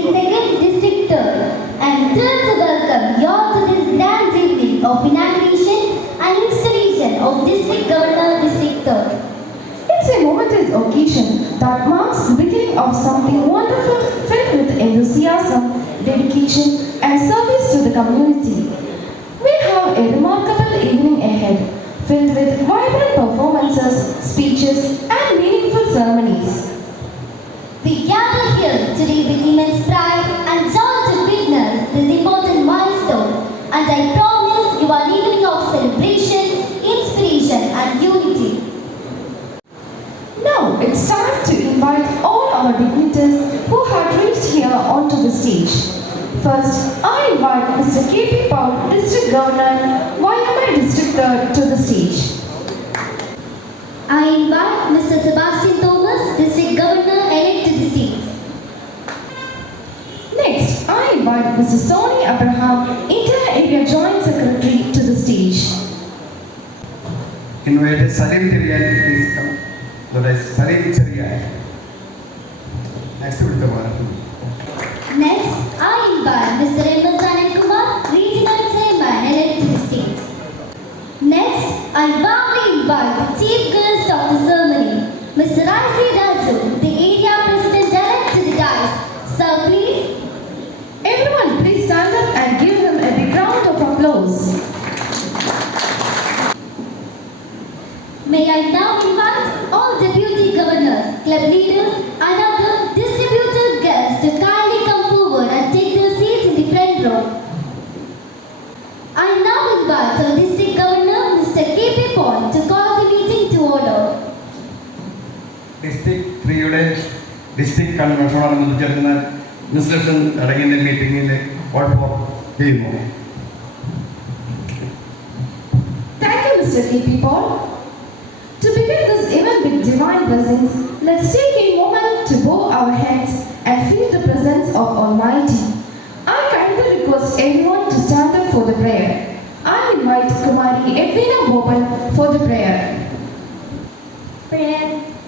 District 2nd, District 3rd. I am thrilled to welcome you all to this grand evening of inauguration and installation of District Governor, District 3rd. It's a momentous occasion that marks the beginning of something wonderful filled with enthusiasm, dedication and service to the community. We have a remarkable evening ahead, filled with vibrant performances, speeches and meaningful ceremonies. We gather here today with immense pride and joy to witness this important milestone, and I promise you an evening of celebration, inspiration and unity. Now it's time to invite all our dignitaries who have reached here onto the stage. First, I invite Mr. K.P. Paul, District Governor, YMI District 3rd to the stage. I invite Mr. Sebastian Thomas, District Governor elect to the stage. Next, I invite Mr. Sony Abraham, Inter-Area Joint Secretary to the stage. Invite Salim Cheriyan, please come. Salim Cheriyan. Next to the one. Next, I invite Mr. Emma Sanat Kumar, Regional Chairman elect to the stage. Next, I warmly invite the Chief Guest of the ceremony, Mr. I.C. Raju, the Area President elect to the dais. Sir, please. Everyone, please stand up and give them a big round of applause. May I now invite all deputy governors, club leaders and other distributed guests to kindly come forward and take their seats in the front row. I now invite our District Governor, Mr. K.P. Paul, to call the meeting to order. District 3 District Convention Administration അടങ്ങിയ മീറ്റിംഗിൽ what four ചെയ്യുന്നു. Thank you, Mr. K.P. Paul. To begin this event with divine blessings, let's take a moment to bow our heads and feel the presence of Almighty. I kindly request everyone to stand up for the prayer. I invite Kumari Edwina Boban for the prayer. Prayer.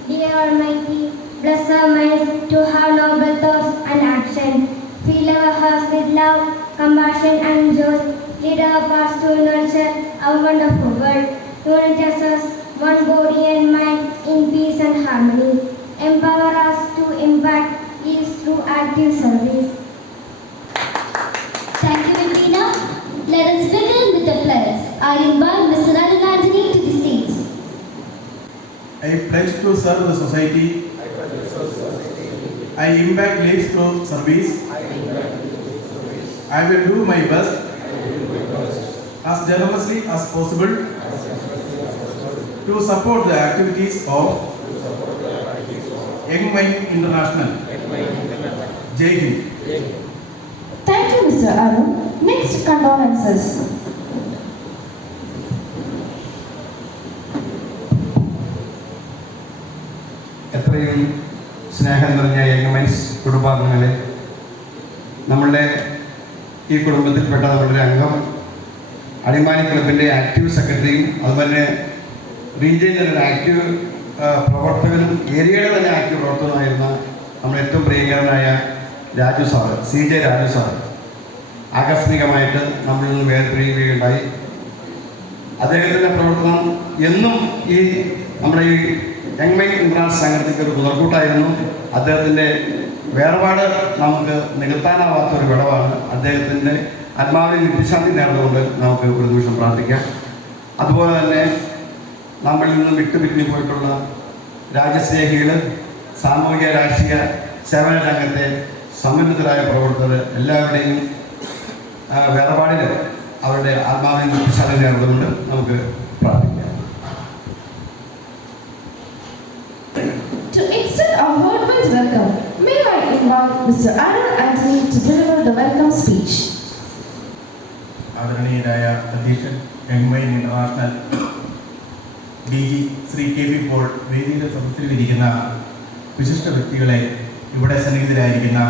Dear Almighty, bless our minds to have noble thoughts and action. Fill our hearts with love, compassion and joy. Lead our paths to nurture our wonderful world. Unite us, one body and mind, in peace and harmony. Empower us to impact peace through active service. Thank you, Edwina. Let us begin with the pledge. I invite Mr. Anand Anthony to the stage. I pledge to serve the society. I impact lives through service. I will do my best as generously as possible to support the activities of Young Mind International. Jai Hind. Thank you, Mr. Arun. Next, condolences. എത്രയും സ്നേഹം നിറഞ്ഞ young mines കുടുംബാംഗങ്ങളെ, നമ്മളുടെ ഈ കുടുംബത്തിൽപ്പെട്ട നമ്മളുടെ അംഗം അടിമാലി ക്ലബിൻ്റെ ആക്റ്റീവ് സെക്രട്ടറിയും അതുപോലെ റീജിയനിൽ ഒരു ആക്റ്റീവ് പ്രവർത്തകനും ഏരിയയുടെ തന്നെ ആക്റ്റീവ് പ്രവർത്തകനുമായിരുന്ന നമ്മുടെ ഏറ്റവും പ്രിയങ്കരനായ Raju sir, CJ Raju sir ആകസ്മികമായിട്ട് നമ്മളിൽ നിന്ന് വേർപിരിയുകയുണ്ടായി. അദ്ദേഹത്തിൻ്റെ പ്രവർത്തനം എന്നും ഈ നമ്മുടെ ഈ യങ് മൈൻഡ് ഇന്റർനാഷണൽ സംഘടനയ്ക്ക് ഒരു മുതൽക്കൂട്ടായിരുന്നു. അദ്ദേഹത്തിൻ്റെ വേർപാട് നമുക്ക് നികത്താനാവാത്തൊരു വിടവാണ്. അദ്ദേഹത്തിൻ്റെ ആത്മാവിനെ നിത്യശാന്തി നേർന്നുകൊണ്ട് നമുക്ക് ഒരു നിമിഷം പ്രാർത്ഥിക്കാം. അതുപോലെ തന്നെ നമ്മളിൽ നിന്ന് വിട്ടുപിരിഞ്ഞു പോയിട്ടുള്ള രാജ്യസ്നേഹികൾ, സാമൂഹിക രാഷ്ട്രീയ സേവന രംഗത്തെ സമുന്നതരായ പ്രവർത്തകർ എല്ലാവരുടെയും വേർപാടിൽ അവരുടെ ആത്മാവിനെ നിത്യശാന്തി നേർന്നുകൊണ്ട് നമുക്ക് പ്രാർത്ഥിക്കാം. To extend our heartfelt welcome, may I invite Mr. Arun Anthony to deliver the welcome speech. ആദരണീയരായ അധ്യക്ഷൻ young mind international DG Shri K.P. Paul, വേദിയുടെ സദസ്സിലിരിക്കുന്ന വിശിഷ്ട വ്യക്തികളെ, ഇവിടെ സന്നിഹിതരായിരിക്കുന്ന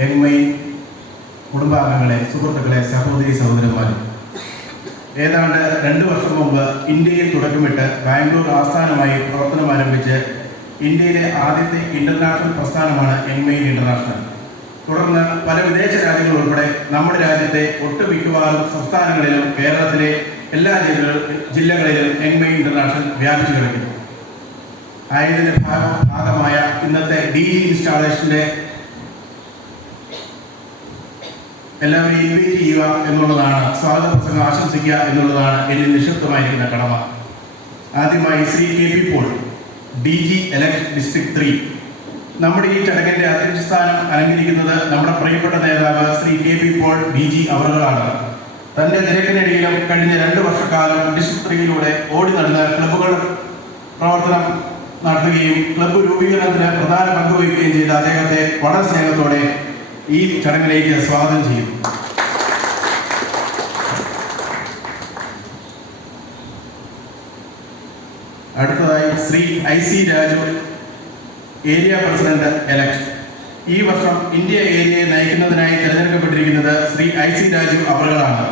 യങ് മൈൻഡ് കുടുംബാംഗങ്ങളെ, സുഹൃത്തുക്കളെ, സഹോദരി സഹോദരന്മാരെ, ഏതാണ്ട് 2 വർഷം മുമ്പ് ഇന്ത്യയിൽ തുടക്കമിട്ട് ബാംഗ്ലൂർ ആസ്ഥാനമായി പ്രവർത്തനം ആരംഭിച്ച് ഇന്ത്യയിലെ ആദ്യത്തെ ഇന്റർനാഷണൽ പ്രസ്ഥാനമാണ് യങ് മൈൻഡ് ഇന്റർനാഷണൽ. തുടർന്ന് പല വിദേശ രാജ്യങ്ങൾ ഉൾപ്പെടെ നമ്മുടെ രാജ്യത്തെ ഒട്ടുമിക്കവാറും സംസ്ഥാനങ്ങളിലും കേരളത്തിലെ എല്ലാ ജില്ലകളിലും യങ്മൈ ഇന്റർനാഷണൽ വ്യാപിച്ചു കിടക്കുന്നു. ആയതിന്റെ ഭാഗമായ ഇന്നത്തെ DG ഇൻസ്റ്റാളേഷന്റെ എല്ലാവരെയും ഇൻവൈറ്റ് ചെയ്യുക എന്നുള്ളതാണ്, സ്വാഗത പ്രസംഗം ആശംസിക്കുക എന്നുള്ളതാണ് എന്നിൽ നിക്ഷിപ്തമായിരിക്കുന്ന കടമ. ആദ്യമായി Shri KP Paul, DG elect district 3. നമ്മുടെ ഈ ചടങ്ങിന്റെ അധ്യക്ഷസ്ഥാനം അലങ്കരിക്കുന്നത് നമ്മുടെ പ്രിയപ്പെട്ട നേതാവ് ശ്രീ KP പോൾ DG അവറുകളാണ്. തന്റെ തിരക്കിനിടയിലും കഴിഞ്ഞ 2 വർഷക്കാലം ഡിസ്ട്രിക്ട് 3യിലൂടെ ഓടി നടന്ന് ക്ലബ്ബുകൾ പ്രവർത്തനം നടത്തുകയും ക്ലബ്ബ് രൂപീകരണത്തിന് പ്രധാന പങ്ക് വഹിക്കുകയും ചെയ്ത അദ്ദേഹത്തെ വളരെ സ്നേഹത്തോടെ ഈ ചടങ്ങിലേക്ക് സ്വാഗതം ചെയ്യുന്നു. അടുത്തതായി Shri IC Raju, area president elect. ഈ വർഷം ഇന്ത്യ ഏരിയയെ നയിക്കുന്നതിനായി തിരഞ്ഞെടുക്കപ്പെട്ടിരിക്കുന്നത് ശ്രീ IC രാജു അവറുകളാണ്.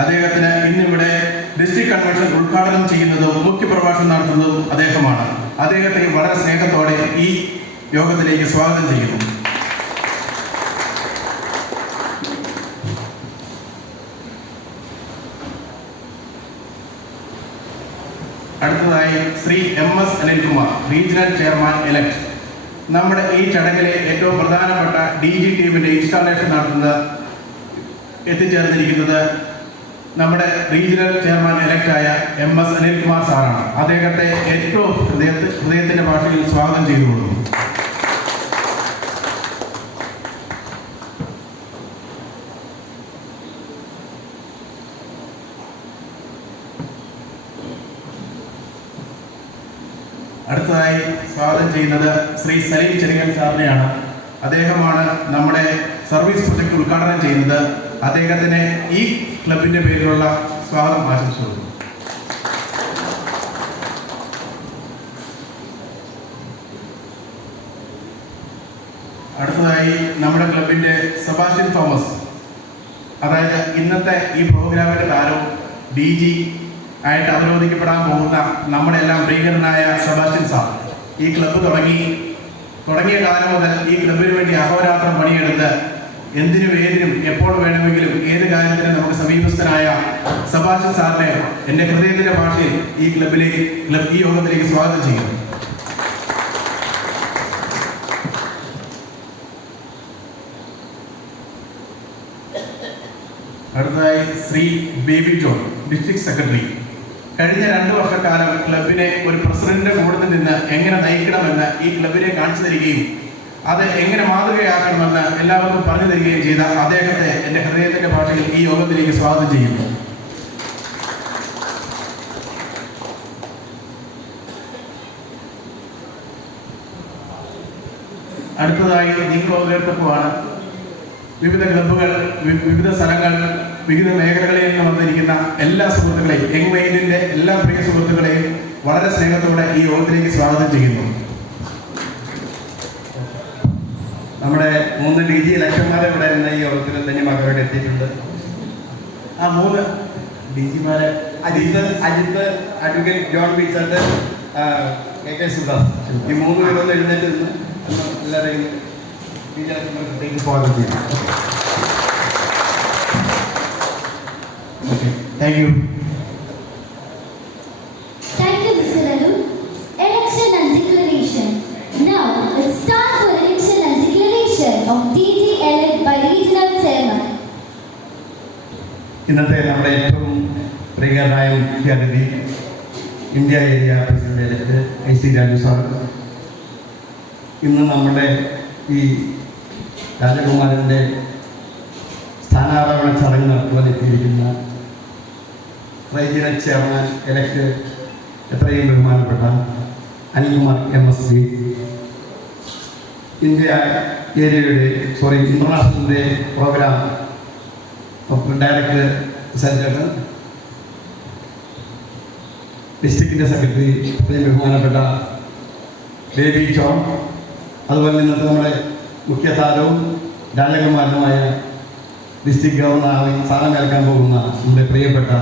അദ്ദേഹത്തിന് ഇന്നിവിടെ ഡിസ്ട്രിക്ട് കൺവെൻഷൻ ഉദ്ഘാടനം ചെയ്യുന്നതും മുഖ്യപ്രഭാഷണം നടത്തുന്നതും അദ്ദേഹമാണ്. അദ്ദേഹത്തെ വളരെ സ്നേഹത്തോടെ ഈ യോഗത്തിലേക്ക് സ്വാഗതം ചെയ്യുന്നു. അടുത്തതായി Shri MS Anilkumar, regional chairman elect. നമ്മുടെ ഈ ചടങ്ങിലെ ഏറ്റവും പ്രധാനപ്പെട്ട DG ടീമിന്റെ ഇൻസ്റ്റാളേഷൻ നടത്തുന്നത് എത്തിച്ചേർന്നിരിക്കുന്നത് നമ്മുടെ റീജിയണൽ ചെയർമാൻ എലക്റ്റായ MS അനിൽകുമാർ സാറാണ്. അദ്ദേഹത്തെ ഏറ്റവും ഹൃദയത്തിന്റെ ഭാഷയിൽ സ്വാഗതം ചെയ്തുകൊള്ളുന്നു. അടുത്തതായി സ്വാഗതം ചെയ്യുന്നത് ശ്രീ സലീം ചെറിയൻ സാറിനെയാണ്. അദ്ദേഹമാണ് നമ്മുടെ സർവീസ് പ്രൊജക്ട് ഉദ്ഘാടനം ചെയ്യുന്നത്. അദ്ദേഹത്തിന് ഈ ക്ലബിന്റെ പേരിലുള്ള സ്വാഗതം ആശംസിക്കുന്നു. അടുത്തതായി നമ്മുടെ ക്ലബിന്റെ സെബാസ്റ്റ്യൻ തോമസ്, അതായത് ഇന്നത്തെ ഈ പ്രോഗ്രാമിന്റെ താരവും DG ആയിട്ട് അവരോധിക്കപ്പെടാൻ പോകുന്ന നമ്മുടെ എല്ലാം പ്രിയങ്കരനായ സെബാസ്റ്റ്യൻ സാർ. ഈ ക്ലബ്ബ് തുടങ്ങിയ കാലം മുതൽ ഈ ക്ലബിന് വേണ്ടി അഹോരാത്രം പണിയെടുത്ത് എന്തിനും ഏതിനും എപ്പോൾ വേണമെങ്കിലും ഏത് കാര്യത്തിനും നമുക്ക് സമീപസ്ഥനായ സെബാസ്റ്റ്യൻ സാറിനെ എൻ്റെ ഹൃദയത്തിന്റെ ഭാഷയിൽ ഈ യോഗത്തിലേക്ക് സ്വാഗതം ചെയ്യുന്നു. അടുത്തതായി Shri baby John, district secretary. കഴിഞ്ഞ 2 വർഷക്കാലം ക്ലബിനെ ഒരു പ്രസിഡന്റിന്റെ കൂടെ നിന്ന് എങ്ങനെ നയിക്കണമെന്ന് ഈ ക്ലബിനെ കാണിച്ചു തരികയും അത് എങ്ങനെ മാതൃകയാക്കണമെന്ന് എല്ലാവർക്കും പറഞ്ഞു തരികയും ചെയ്ത അദ്ദേഹത്തെ എൻ്റെ ഹൃദയത്തിന്റെ ഭാഷയിൽ ഈ യോഗത്തിലേക്ക് സ്വാഗതം ചെയ്യുന്നു. അടുത്തതായി നിങ്ങൾ ഓരോരുത്തർക്കുമാണ് വിവിധ ക്ലബ്ബുകൾ, വിവിധ സ്ഥലങ്ങൾ, വിവിധ മേഖലകളിൽ നിന്ന് വന്നിരിക്കുന്ന എല്ലാ സുഹൃത്തുക്കളെയും, യങ്മൈനിന്റെ എല്ലാ പ്രിയ സുഹൃത്തുക്കളെയും വളരെ സ്നേഹത്തോടെ ഈ യോഗത്തിലേക്ക് സ്വാഗതം ചെയ്യുന്നു. നമ്മുടെ 3 DG ഇലക്ഷന്മാരെ ഇവിടെ നിന്ന് ഈ യോഗത്തിൽ ധന്യമാക്കാനായിട്ട് എത്തിയിട്ടുണ്ട്. ആ 3 DGമാരെ അജിത്ത്, അഡ്വക്കേറ്റ് ജോൺ പീച്ചർട്ട്, KK സുധാസ്, ഈ 3 പേരൊന്ന് എഴുന്നേറ്റ് നിന്ന് എല്ലാവരെയും സ്വാഗതം ചെയ്യുന്നു. Thank you. Thank you, Mr. Ralu. Election and declaration. Now, it's time for election and declaration of DG elect by regional chairman. ഇന്നത്തെ നമ്മുടെ ഏറ്റവും പ്രിയങ്കരനായ മുഖ്യാതിഥി India area president elect IC Raju sir. ഇന്ന് നമ്മുടെ ഈ രാജകുമാരൻ്റെ സ്ഥാനാരോഹണ ചടങ്ങ് നടത്തുവാനെത്തിയിരിക്കുന്ന റീജിയണൽ ചെയർമാൻ എലക്ട് എത്രയും ബഹുമാനപ്പെട്ട അനിൽകുമാർ MSD, ഇന്റർനാഷണലിൻ്റെ പ്രോഗ്രാം ഡയറക്ടർ സെക്രട്ടറി, ഡിസ്ട്രിക്റ്റിൻ്റെ സെക്രട്ടറി എത്രയും ബഹുമാനപ്പെട്ട ബേബി ജോൺ, അതുപോലെ ഇന്നത്തെ നമ്മുടെ മുഖ്യ താരവും രാജകുമാരനുമായ ഡിസ്ട്രിക്ട് ഗവർണറായി സ്ഥാനമേൽക്കാൻ പോകുന്ന നമ്മുടെ പ്രിയപ്പെട്ട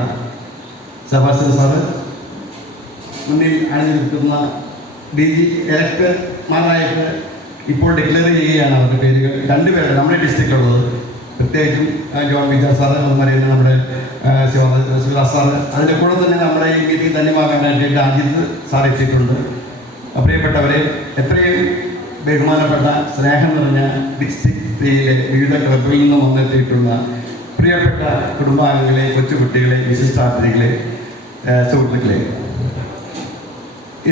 സെബാസ്റ്റ്യൻ സാറ്, മുന്നിൽ അണിഞ്ഞു നിൽക്കുന്ന DG ഇലക്ടർമാരായിട്ട് ഇപ്പോൾ ഡിക്ലെയർ ചെയ്യുകയാണ് അവരുടെ പേരുകൾ. രണ്ടുപേരുടെ നമ്മുടെ ഡിസ്ട്രിക്റ്റിലുള്ളത്, പ്രത്യേകിച്ചും ജോൺ വിജയ സാറ്, അതുപോലെ തന്നെ നമ്മുടെ ശിവദാസ് സാറ്, അതിൻ്റെ കൂടെ തന്നെ നമ്മുടെ ഈ മീറ്റിംഗ് ധന്യമാകാനായിട്ട് അജിത് സാർ എത്തിയിട്ടുണ്ട്. പ്രിയപ്പെട്ടവരെ, എത്രയും ബഹുമാനപ്പെട്ട സ്നേഹം നിറഞ്ഞ ഡിസ്ട്രിക്റ്റിലെ വിവിധ ക്ലബുകളിൽ നിന്നും വന്നെത്തിയിട്ടുള്ള പ്രിയപ്പെട്ട കുടുംബാംഗങ്ങളെ, കൊച്ചുകുട്ടികളെ, വിശിഷ്ടാതിഥികളെ, സുഹൃത്തുക്കളെ,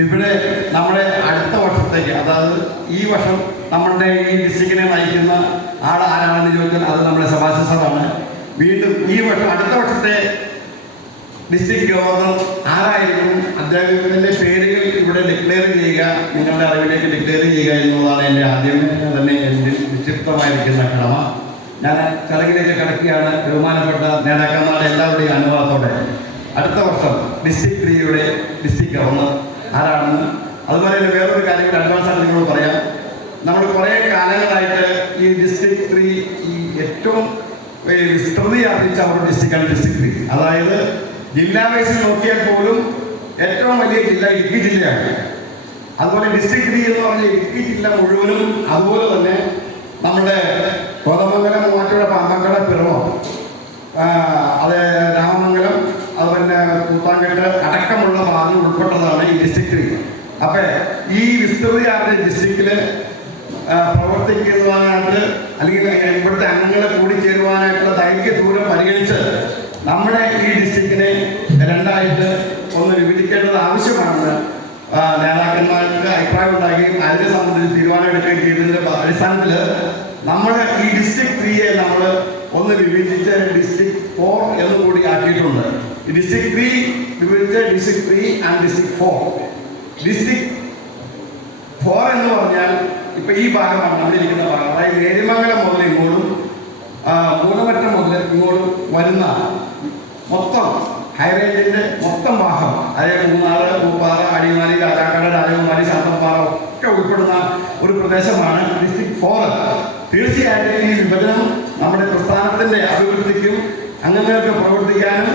ഇവിടെ നമ്മുടെ അടുത്ത വർഷത്തേക്ക്, അതായത് ഈ വർഷം നമ്മളുടെ ഈ ഡിസ്ട്രിക്റ്റിനെ നയിക്കുന്ന ആൾ ആരാണെന്ന് ചോദിച്ചാൽ അത് നമ്മുടെ സെബാസ്റ്റ്യൻ സാറാണ്. വീണ്ടും ഈ വർഷം അടുത്ത വർഷത്തെ ഡിസ്ട്രിക്ട് ഗവർണർ ആരായിരിക്കും, അദ്ദേഹത്തിൻ്റെ പേരുകൾ ഇവിടെ ഡിക്ലെയർ ചെയ്യുക, നിങ്ങളുടെ അറിവിലേക്ക് ഡിക്ലെയർ ചെയ്യുക എന്നുള്ളതാണ് എൻ്റെ ആദ്യമേ തന്നെ എൻ്റെ നിക്ഷിപ്തമായിരിക്കുന്ന കടമ. ഞാൻ ചടങ്ങിലേക്ക് കിടക്കുകയാണ്. ബഹുമാനപ്പെട്ട നേതാക്കന്മാരുടെ എല്ലാവരുടെയും അനുവാദത്തോടെ അടുത്ത വർഷം ഡിസ്ട്രിക്ട് 3യുടെ ഡിസ്ട്രിക്ട് ഗവർണർ ആരാണെന്ന്, അതുപോലെ തന്നെ വേറൊരു കാര്യം കൂടി അഡ്വാൻസ് ആയിട്ട് നിങ്ങളോട് പറയാം. നമ്മൾ കുറേ കാലങ്ങളായിട്ട് ഈ ഡിസ്ട്രിക്ട് 3 ഈ ഏറ്റവും വിസ്തൃതി ആർജിച്ച ഒരു ഡിസ്ട്രിക്റ്റാണ് ഡിസ്ട്രിക്ട് 3. അതായത് ജില്ലാ വൈസിൽ നോക്കിയാൽ പോലും ഏറ്റവും വലിയ ജില്ല ഇടുക്കി ജില്ലയാണ്. അതുപോലെ ഡിസ്ട്രിക്ട് 3 എന്ന് പറഞ്ഞാൽ ഇടുക്കി ജില്ല മുഴുവനും, അതുപോലെ തന്നെ നമ്മുടെ കോതമംഗലം, മൂവാറ്റുപുഴ, പാമ്പങ്കട, പിറവം, അത് രാമമംഗലം, അതുപോലെ കൂത്താങ്കെട്ട് അടക്കമുള്ള ഭാഗങ്ങൾ ഉൾപ്പെട്ടതാണ് ഈ ഡിസ്ട്രിക്ട് 3. അപ്പം ഈ വിസ്തൃതിയാർന്ന ഡിസ്ട്രിക്റ്റിൽ പ്രവർത്തിക്കുവാനായിട്ട്, അല്ലെങ്കിൽ ഇവിടുത്തെ അംഗങ്ങളെ കൂടിച്ചേരുവാനായിട്ടുള്ള ദൈർഘ്യ ദൂരം പരിഗണിച്ച് നമ്മുടെ ഈ ഡിസ്ട്രിക്റ്റിനെ രണ്ടായിട്ട് ഒന്ന് വിഭജിക്കേണ്ടത് ആവശ്യമാണെന്ന് നേതാക്കന്മാർക്ക് അഭിപ്രായം ഉണ്ടാകുകയും അതിനെ സംബന്ധിച്ച് തീരുമാനമെടുക്കുകയും ചെയ്തതിൻ്റെ അടിസ്ഥാനത്തിൽ നമ്മൾ ഈ ഡിസ്ട്രിക്ട് 3യെ നമ്മൾ ഒന്ന് വിഭജിച്ച് ഡിസ്ട്രിക്ട് 4 എന്ന് കൂടി ആക്കിയിട്ടുണ്ട്. ഈ ഡിസ്ട്രിക്ട് 3 വിഭജിച്ച് ഡിസ്ട്രിക്ട് 3 ആൻഡ് ഡിസ്ട്രിക്ട് 4. ഡിസ്ട്രിക്ട് 4 എന്ന് പറഞ്ഞാൽ ഇപ്പം ഈ ഭാഗമാണ് നമ്മളിരിക്കുന്ന ഭാഗം. അതായത് നേര്യമംഗലം മുതൽ ഇങ്ങോട്ടും മൂലമറ്റം മുതൽ ഇങ്ങോട്ടും വരുന്ന മൊത്തം ഹൈറേഞ്ചിൻ്റെ മൊത്തം ഭാഗം, അതായത് മൂന്നാറ്, പൂപ്പാറ, അടിമാലി, രാജാക്കാട്, രാജകുമാരി, ശാന്തമ്പാറ ഒക്കെ ഉൾപ്പെടുന്ന ഒരു പ്രദേശമാണ് ഡിസ്ട്രിക്ട് 4. തീർച്ചയായിട്ടും ഈ വിഭജനം നമ്മുടെ പ്രസ്ഥാനത്തിൻ്റെ അഭിവൃദ്ധിക്കും അംഗങ്ങൾക്ക് പ്രവർത്തിക്കാനും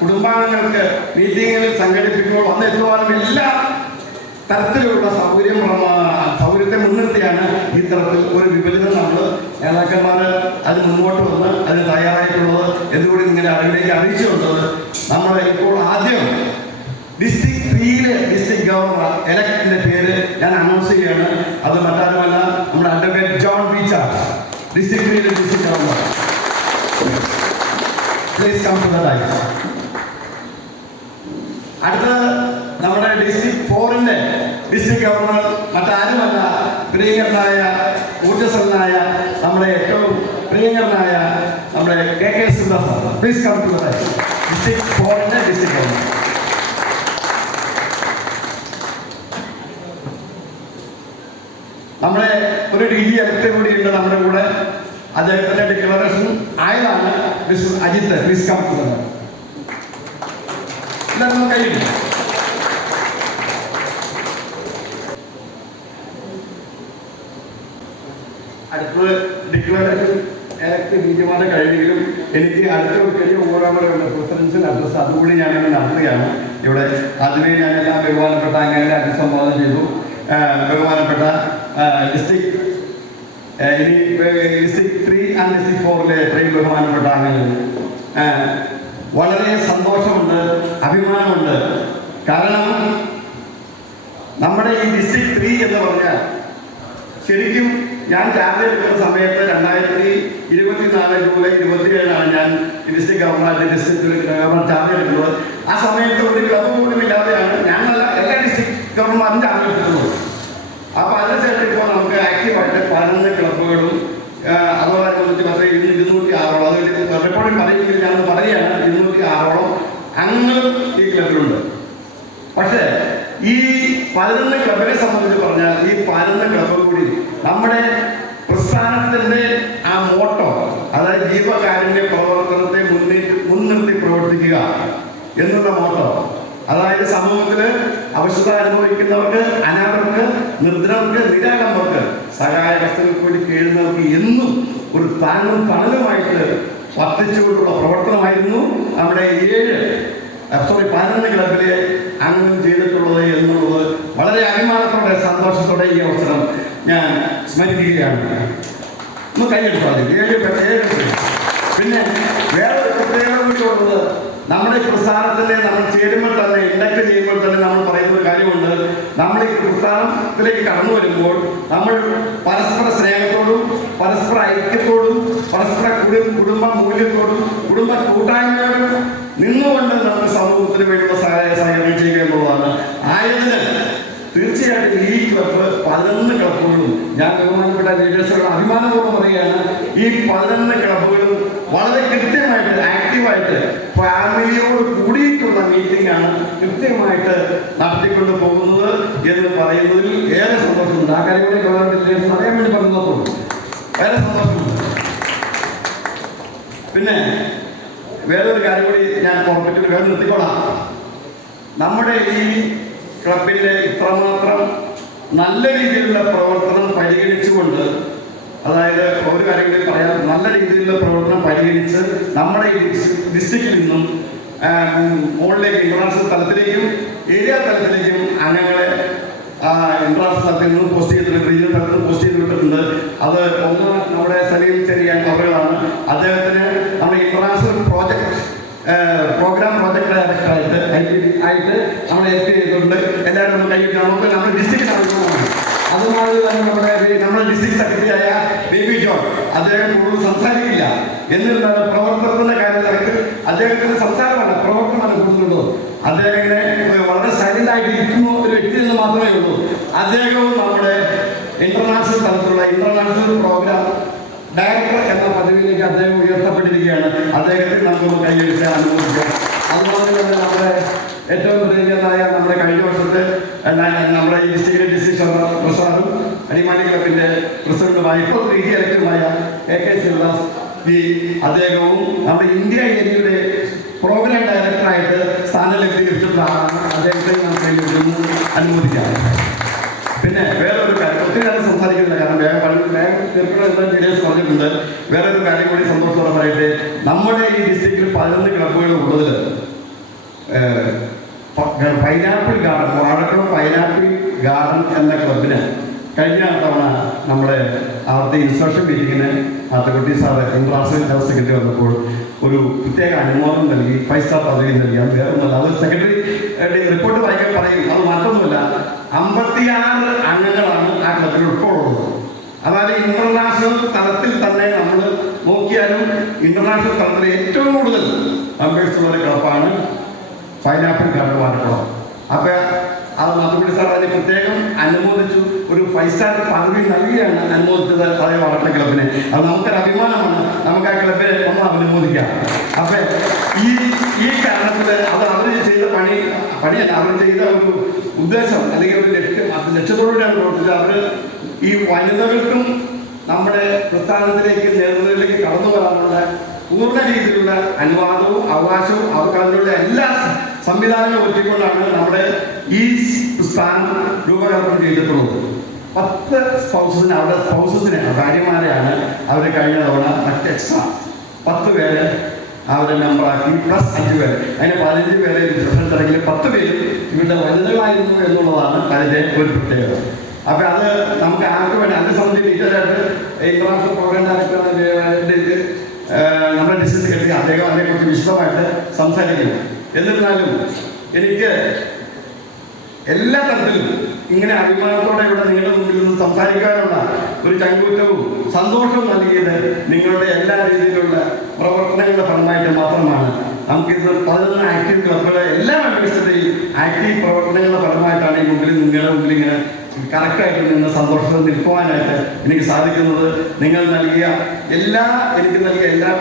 കുടുംബാംഗങ്ങൾക്ക് മീറ്റിങ്ങുകൾ സംഘടിപ്പിക്കുമ്പോൾ വന്നെത്തുവാനും എല്ലാ തരത്തിലുള്ള സൗകര്യത്തെ മുൻനിർത്തിയാണ് ഈ തരത്തിൽ ഒരു വിപരീതം നമ്മൾ നേതാക്കന്മാർ അത് മുന്നോട്ട് വന്ന് അതിന് തയ്യാറായിട്ടുള്ളത് എന്നുകൂടി നിങ്ങളുടെ അറിവിലേക്ക് അറിയിച്ചുകൊണ്ടത്. നമ്മൾ ഇപ്പോൾ ആദ്യം ഡിസ്ട്രിക്ട് 3യിലെ ഡിസ്ട്രിക്ട് ഗവർണർ എലക്റ്റിന്റെ പേര് ഞാൻ അനൗൺസ് ചെയ്യുകയാണ്. അത് മറ്റാരുമല്ല, നമ്മുടെ അഡ്വക്കേറ്റ് ജോൺ വിജയ, ഡിസ്ട്രിക്ട് 3യിലെ district governor. Please come to the dais. അടുത്തത് നമ്മുടെ ഡിസ്ട്രിക്ട് 4ന്റെ ഡിസ്ട്രിക്ട് ഗവർണർ മറ്റാരുമല്ല, പ്രിയങ്കരനായ ഊർജ്ജസ്വലനായ നമ്മുടെ ഏറ്റവും പ്രിയങ്കരനായ നമ്മുടെ K Sundar. Please come to the dais. District 4ന്റെ ഡിസ്ട്രിക്ട് ഗവർണർ. നമ്മുടെ ഒരു DG എലക്ട് കൂടിയുണ്ട് നമ്മുടെ കൂടെ. അദ്ദേഹത്തിന്റെ ഡിക്ലറേഷൻ ആയതാണ് Mr Ajith. Please come to the dais. ഇതൊന്നും കഴിയില്ല. അടുത്തത് ഡിക്ലറേഷൻ എലക്ട് DGമാരുടെ കഴിഞ്ഞെങ്കിലും എനിക്ക് അടുത്ത ഒരു ചെറിയ ഓരോമുണ്ട് പ്രസിഡൻഷ്യൽ അഡ്രസ്, അതുകൂടി ഞാനിങ്ങനെ നടത്തുകയാണ് ഇവിടെ. അതിനെ ഞാനെല്ലാം ബഹുമാനപ്പെട്ട അംഗങ്ങളെ അഭിസംബോധന ചെയ്തു. ബഹുമാനപ്പെട്ട ഡിസ്ട്രിക്ട് 3 ആൻഡ് ഡിസ്ട്രിക്ട് 4ലെ എത്രയും ബഹുമാനപ്പെട്ട അംഗങ്ങൾ, വളരെ സന്തോഷമുണ്ട്, അഭിമാനമുണ്ട്. കാരണം നമ്മുടെ ഈ ഡിസ്ട്രിക്ട് 3 എന്ന് പറഞ്ഞാൽ ശരിക്കും ഞാൻ ചാർജ് എടുക്കുന്ന സമയത്ത് 2024 ജൂലൈ 27 ഞാൻ ഡിസ്ട്രിക്ട് ഗവർണറായിട്ട് ഡിസ്ട്രിക്ട് ഗവർണർ ചാർജ് എടുക്കുന്നത്. ആ സമയത്ത് ഒരു ക്ലബ് പോലും ഇല്ലാതെയാണ് ഞാനല്ല എല്ലാ ഡിസ്ട്രിക്ട് ഗവർണർമാരും ചാർജ് എടുക്കുന്നത്. അപ്പോൾ അതിനുശേഷം ഇപ്പോൾ നമുക്ക് ആക്റ്റീവായിട്ട് 11 ക്ലബുകളും അതുപോലെ 206ഓളം, അത് റിപ്പോർട്ടിൽ പറയുമെങ്കിൽ ഞാൻ പറയുകയാണ്, 206ഓളം അംഗങ്ങളും ഈ ക്ലബിലുണ്ട്. പക്ഷേ ഈ 11 ക്ലബിനെ സംബന്ധിച്ച് പറഞ്ഞാൽ ഈ 11 ക്ലബ് കൂടി നമ്മുടെ പ്രസ്ഥാനത്തിൻ്റെ ആ മോട്ടോ, അതായത് ജീവകാരുണ്യ പ്രവർത്തനത്തെ മുൻനിർത്തി പ്രവർത്തിക്കുക എന്നുള്ള മോട്ടോ, അതായത് സമൂഹത്തിൽ അവശത അനുഭവിക്കുന്നവർക്ക്, അനാഥർക്ക്, നിർദ്ധനർക്ക്, നിരാലംബർക്ക്, സഹായ വസ്തുക്കൾക്ക് വേണ്ടി കേഴുന്നവർക്ക് എന്നും ഒരു താങ്ങും തണലുമായിട്ട് വർദ്ധിച്ചുകൊണ്ടുള്ള പ്രവർത്തനമായിരുന്നു നമ്മുടെ 11 ക്ലബിലെ അംഗം ചെയ്തിട്ടുള്ളത് എന്നുള്ളത് വളരെ അഭിമാനത്തോടെ സന്തോഷത്തോടെ ഈ അവസരം ഞാൻ സ്മരിക്കുകയാണ്. ഒന്ന് കൈയെടുത്തു അത് 7 പിന്നെ വേറൊരു പ്രത്യേകത കൂടിയുള്ളത്, നമ്മുടെ ഈ പ്രസ്ഥാനത്തിലെ നമ്മൾ ചേരുമ്പോൾ തന്നെ ഇൻഡക്ട് ചെയ്യുമ്പോൾ തന്നെ നമ്മൾ പറയുന്ന ഒരു കാര്യമുണ്ട്. നമ്മൾ ഈ പ്രസ്ഥാനത്തിലേക്ക് കടന്നു വരുമ്പോൾ നമ്മൾ പരസ്പര സ്നേഹത്തോടും പരസ്പര ഐക്യത്തോടും പരസ്പര കുടുംബ മൂല്യത്തോടും കുടുംബ കൂട്ടായ്മയോടും നിന്നുകൊണ്ട് നമുക്ക് സമൂഹത്തിന് വേണ്ടുന്ന സഹായം ചെയ്യുക എന്നുള്ളതാണ്. ആയതിന് തീർച്ചയായിട്ടും ഈ ക്ലബ്ബ് 11 ക്ലബ്ബുകളും ഞാൻ ബഹുമാനപ്പെട്ട ലീഡേഴ്സുകളുടെ അഭിമാനപൂർവ്വം പറയുകയാണ്, ഈ 11 ക്ലബ്ബുകളും വളരെ കൃത്യമായിട്ട് ആക്റ്റീവായിട്ട് ഫാമിലിയോട് കൂടിയിട്ടുള്ള മീറ്റിംഗ് ആണ് കൃത്യമായിട്ട് നടത്തിക്കൊണ്ട് പോകുന്നത് എന്ന് പറയുന്നതിൽ ഏറെ സന്തോഷമുണ്ട്. ആ കാര്യം കൂടി ഗവൺമെന്റ് പറയാൻ വേണ്ടി പറഞ്ഞതോളൂ, ഏറെ സന്തോഷമുണ്ട്. പിന്നെ വേറൊരു കാര്യം കൂടി ഞാൻ ഓർമ്മിച്ചിട്ട് വേറെ നിർത്തിക്കൊള്ളാം. നമ്മുടെ ഈ ക്ലബിൻ്റെ ഇത്രമാത്രം നല്ല രീതിയിലുള്ള പ്രവർത്തനം പരിഗണിച്ചുകൊണ്ട്, അതായത് ഒരു കാര്യം കൂടി പറയാം, നല്ല രീതിയിലുള്ള പ്രവർത്തനം പരിഗണിച്ച് നമ്മുടെ ഈ ഡിസ്ട്രിക്റ്റിൽ നിന്നും മുകളിലേക്ക് ഇന്റർനാഷണൽ തലത്തിലേക്കും ഏരിയ തലത്തിലേക്കും അംഗങ്ങളെ ഇന്റർനാഷണൽ തലത്തിൽ നിന്നും പോസ്റ്റ് ചെയ്തിട്ടുണ്ട്, റീജിയണൽ തലത്തിൽ നിന്ന് പോസ്റ്റ് ചെയ്തിട്ടുണ്ട്. അത് ഒന്ന് നമ്മുടെ സലീം ചെറിയാൻ അവരുകളാണ്. അദ്ദേഹത്തിന് നമ്മുടെ ഇന്റർനാഷണൽ പ്രോഗ്രാം പ്രോജക്ട് ഡയറക്ടറായിട്ട് ആയിട്ട് നമ്മൾ ഹെൽപ്പ് ചെയ്തിട്ടുണ്ട്. എല്ലാവരും നമ്മൾ കൈയിട്ട് നമുക്ക് നമ്മുടെ ഡിസ്ട്രിക്റ്റ് അറിയുന്നതാണ്. അതുമാതിരി തന്നെ നമ്മുടെ ഡിസ്ട്രിക്ട് സെക്രട്ടറി ആയ ബേബി ജോൺ, അദ്ദേഹം കൂടുതൽ സംസാരിക്കില്ല. എന്നിരുന്നാലും പ്രവർത്തനത്തിന്റെ കാര്യത്തിൽ അദ്ദേഹത്തിന്റെ സംസാരമാണ്, പ്രവർത്തനമാണ് കൂടുതലുള്ളത്. അദ്ദേഹം ഇങ്ങനെ വളരെ സൈലന്റ് ആയിട്ട് ഇരിക്കുന്ന ഒരു വ്യക്തി എന്ന് മാത്രമേ ഉള്ളൂ. അദ്ദേഹവും നമ്മുടെ ഇന്റർനാഷണൽ തലത്തിലുള്ള ഇന്റർനാഷണൽ പ്രോഗ്രാം ഡയറക്ടർ എന്ന പദവിയിലേക്ക് അദ്ദേഹം ഉയർത്തപ്പെട്ടിരിക്കുകയാണ്. അദ്ദേഹത്തിന് നമുക്ക് കൈയടിച്ച് അനുഭവിക്കാം. അതുപോലെ തന്നെ നമ്മുടെ ഏറ്റവും പ്രിയങ്കരനായ നമ്മുടെ കഴിഞ്ഞ വർഷത്തെ നമ്മുടെ ഈ ഡിസ്ട്രിക്ട് പ്രസാദും അടിമാലി ക്ലബിന്റെ പ്രസിഡന്റുമായ ഇപ്പോൾ റീ ഇലക്ടറുമായ AK ശിവദാസ് ജി, അദ്ദേഹവും നമ്മുടെ ഇന്ത്യ ഏരിയയുടെ പ്രോഗ്രാം ഡയറക്ടറായിട്ട് സ്ഥാനം ലഭിച്ചിട്ടുള്ള ആളാണ്. അദ്ദേഹത്തെ നമുക്ക് അനുമോദിക്കാം. പിന്നെ വേറൊരു കാര്യം, ഒത്തിരി കാര്യം സംസാരിക്കുന്നില്ല, കാരണം വേഗം തീർക്കണമെന്ന് ഡീറ്റെയിൽസ് പറഞ്ഞിട്ടുണ്ട്. വേറൊരു കാര്യം കൂടി സന്തോഷത്തോടെ പറയട്ടെ, നമ്മുടെ ഈ ഡിസ്ട്രിക്റ്റിൽ 11 ക്ലബ്ബുകൾ ഉള്ളതിൽ pineapple garden, Vazhakulam pineapple garden എന്ന ക്ലബിന് കഴിഞ്ഞ തവണ നമ്മുടെ അവിടുത്തെ ഇൻസ്ട്രക്ഷൻ മീറ്റിങ്ങിന് അത്തക്കുട്ടി സാറ് ഇന്റർനാഷണൽ ജനറൽ സെക്രട്ടറി വന്നപ്പോൾ ഒരു പ്രത്യേക അനുമോദനം നൽകി, 5 സ്റ്റാർ പദവി നൽകി. അത് വേറൊന്നുമല്ല, അത് സെക്രട്ടറി റിപ്പോർട്ട് വായിക്കാൻ പറയും, അത് മറ്റൊന്നുമില്ല. 56 അംഗങ്ങളാണ് ആ ക്ലബിൽ ഉൾക്കൊള്ളുന്നത്. അതായത് ഇന്റർനാഷണൽ തലത്തിൽ തന്നെ നമ്മൾ നോക്കിയാലും ഇന്റർനാഷണൽ തലത്തിൽ ഏറ്റവും കൂടുതൽ മെമ്പേഴ്സ് ഉള്ള ഒരു ക്ലബ്ബാണ് പൈനാപ്പിൾ ഗാർഡൻ വാഴക്കുളം. അപ്പൊ അത് മധുപടി സാർ അതിന് പ്രത്യേകം അനുമോദിച്ചു, ഒരു 5 സ്റ്റാർ പദവി നൽകിയാണ് അനുമോദിച്ചത് അതേ വാഴക്കുളം ക്ലബിനെ. അത് നമുക്കൊരു അഭിമാനമാണ്, നമുക്ക് ആ ക്ലബിനെ ഒന്ന് അനുമോദിക്കാം. അപ്പൊ ഈ കാരണത്തിൽ അത് അവർ ചെയ്ത പണിയല്ല, അവർ ചെയ്ത ഒരു ഉദ്ദേശം അല്ലെങ്കിൽ ഒരു ലക്ഷ്യത്തോടുകൂടിയാണ് പ്രവർത്തിച്ചത്. അവർ ഈ വനിതകൾക്കും നമ്മുടെ പ്രസ്ഥാനത്തിലേക്ക് നേതൃത്വത്തിലേക്ക് കടന്നു വരാനുള്ള പൂർണ്ണ രീതിയിലുള്ള അനുവാദവും അവകാശവും അവർക്കതിനുള്ള എല്ലാ സംവിധാനങ്ങളും ഒറ്റിക്കൊണ്ടാണ് നമ്മുടെ ഈ സ്ഥാനം രൂപകൽപ്പന ചെയ്തിട്ടുള്ളത്. 10 സ്പൗസസിന് അവരുടെ സ്പൗസസിനെ ഭാര്യമാരെയാണ് അവർ കഴിഞ്ഞ തവണ മറ്റ് എക്സ്ട്രാ 10 പേരെ അവരുടെ മെമ്പറാക്കി, പ്ലസ് 5 പേര്, അതിന് 15 പേരെ റിസൾട്ട് ഇറങ്ങിയ 10 പേരും ഇവരുടെ വനിതകളായിരുന്നു എന്നുള്ളതാണ് അതിൻ്റെ ഒരു പ്രത്യേകത. അപ്പൊ അത് നമുക്ക് ആർക്ക് വേണ്ടി അതിനെ സംബന്ധിച്ച് ഡീറ്റെയിലായിട്ട് ഇന്റർനാഷണൽ പ്രോഗ്രാം ഡയറക്ടർ നമ്മുടെ ഡിസ്ട്രിക്ട് സെക്രട്ടറി അദ്ദേഹം അതിനെക്കുറിച്ച് വിശദമായിട്ട് സംസാരിക്കുന്നു. എന്നിരുന്നാലും എനിക്ക് എല്ലാ തരത്തിലും ഇങ്ങനെ അഭിമാനത്തോടെ ഇവിടെ നിങ്ങളുടെ മുമ്പിൽ നിന്ന് സംസാരിക്കാനുള്ള ഒരു ചങ്കൂറ്റവും സന്തോഷവും നൽകിയത് നിങ്ങളുടെ എല്ലാ രീതിയിലുള്ള പ്രവർത്തനങ്ങളുടെ ഫലമായിട്ട് മാത്രമാണ്. നമുക്കിത് 11 ആക്റ്റീവ് ക്ലബുകളെ എല്ലാ മെമ്പേഴ്സിൻ്റെയും ആക്റ്റീവ് പ്രവർത്തനങ്ങളുടെ ഫലമായിട്ടാണ് ഈ നിങ്ങളുടെ മുമ്പിൽ ഇങ്ങനെ കറക്റ്റായിട്ട് നിന്ന് സന്തോഷത്തിൽ നിൽക്കുവാനായിട്ട് എനിക്ക് സാധിക്കുന്നത്. നിങ്ങൾ എനിക്ക് നൽകിയ എല്ലാ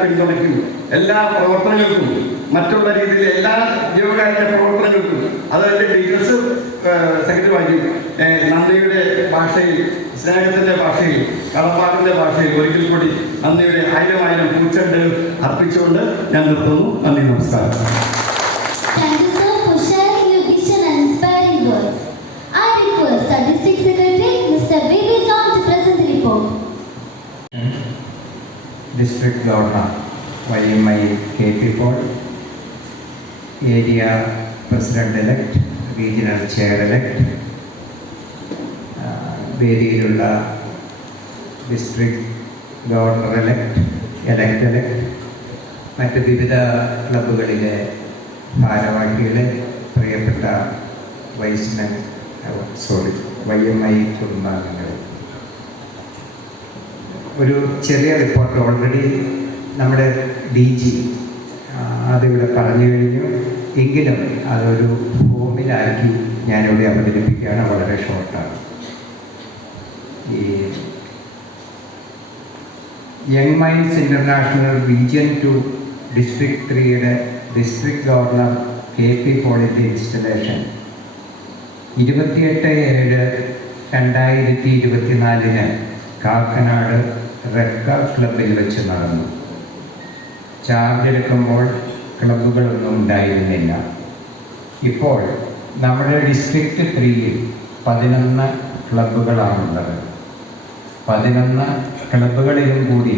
പിന്തുണയ്ക്കും എല്ലാ പ്രവർത്തനങ്ങൾക്കും മറ്റുള്ള രീതിയിൽ എല്ലാ ജീവകാരുണ്യ പ്രവർത്തനങ്ങൾക്കും അതിൻ്റെ ഡീറ്റെയിൽസ് സെക്രട്ടറി വായിക്കും. നന്ദിയുടെ ഭാഷയിൽ, സ്നേഹത്തിൻ്റെ ഭാഷയിൽ, കടപ്പാടിൻ്റെ ഭാഷയിൽ ഒരിക്കൽ കൂടി നന്ദിയുടെ 1000 പൂച്ചെണ്ട് അർപ്പിച്ചുകൊണ്ട് ഞാൻ നിർത്തുന്നു. നന്ദി, നമസ്കാരം. Thank you, sir, for sharing your vision and inspiring words. I request our District Secretary, Mr. B.B. John, to present the report. District Governor, YMI KP Paul, Area President-elect, Regional Chair-elect, വേദിയിലുള്ള district governor elect മറ്റ് വിവിധ ക്ലബ്ബുകളിലെ ഭാരവാഹികളെ, പ്രിയപ്പെട്ട YMI കുടുംബാംഗങ്ങൾ, ഒരു ചെറിയ report already നമ്മുടെ DG അതിവിടെ പറഞ്ഞു കഴിഞ്ഞു. എങ്കിലും അതൊരു ഫോമിലാക്കി ഞാനിവിടെ അവതരിപ്പിക്കുകയാണ്. വളരെ ഷോർട്ടാണ്. ഈ young minds international region 2 district 3യുടെ ഡിസ്ട്രിക്ട് ഗവർണർ KP പോളിൻ്റെ ഇൻസ്റ്റലേഷൻ 28/7/2024 കാക്കനാട് റെഡ് ക്ലബിൽ വെച്ച് നടന്നു. ചാർജ് എടുക്കുമ്പോൾ ക്ലബ്ബുകളൊന്നും ഉണ്ടായിരുന്നില്ല. ഇപ്പോൾ നമ്മുടെ ഡിസ്ട്രിക്ട് 3യിൽ 11 ക്ലബ്ബുകളാണുള്ളത്. 11 ക്ലബ്ബുകളിലും കൂടി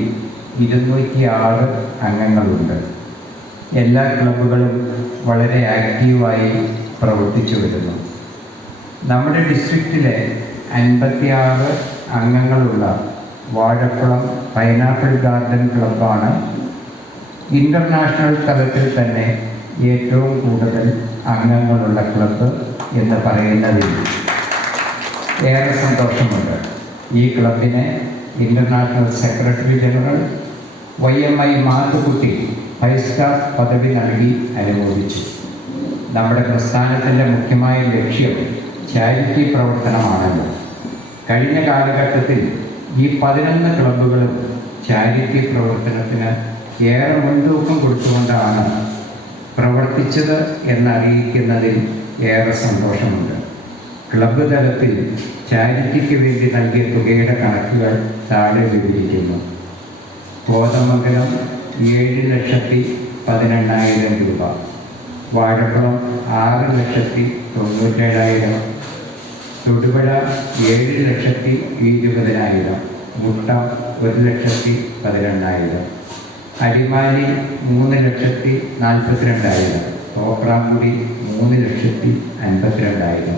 206 അംഗങ്ങളുണ്ട്. എല്ലാ ക്ലബ്ബുകളും വളരെ ആക്റ്റീവായി പ്രവർത്തിച്ചു വരുന്നു. നമ്മുടെ ഡിസ്ട്രിക്റ്റിലെ 56 അംഗങ്ങളുള്ള വാഴക്കുളം പൈനാപ്പിൾ ഗാർഡൻ ക്ലബ്ബാണ് ഇൻ്റർനാഷണൽ തലത്തിൽ തന്നെ ഏറ്റവും കൂടുതൽ അംഗങ്ങളുള്ള ക്ലബ്ബ് എന്ന് പറയുന്നതിൽ ഏറെ സന്തോഷമുണ്ട്. ഈ ക്ലബിനെ international secretary general YMI Mathukutty 5 star പദവി നൽകി അനുമോദിച്ചു. നമ്മുടെ പ്രസ്ഥാനത്തിൻ്റെ മുഖ്യമായ ലക്ഷ്യം ചാരിറ്റി പ്രവർത്തനമാണല്ലോ. കഴിഞ്ഞ കാലഘട്ടത്തിൽ ഈ 11 ക്ലബ്ബുകളും ചാരിറ്റി പ്രവർത്തനത്തിന് ഏറെ മുൻതൂക്കം കൊടുത്തുകൊണ്ടാണ് പ്രവർത്തിച്ചത് എന്നറിയിക്കുന്നതിൽ ഏറെ സന്തോഷമുണ്ട്. ക്ലബ്ബ് തലത്തിൽ ചാരിറ്റിക്ക് വേണ്ടി നൽകിയ തുകയുടെ കണക്കുകൾ താഴെ വിവരിക്കുന്നു. കോതമംഗലം 7,18,000 രൂപ, വാഴക്കുളം 6,97,000, തൊടുപുഴ 7,20,000, മുട്ടം 1,12,000, അടിമാലി 3,42,000, തോപ്രാംകുടി 3,52,000,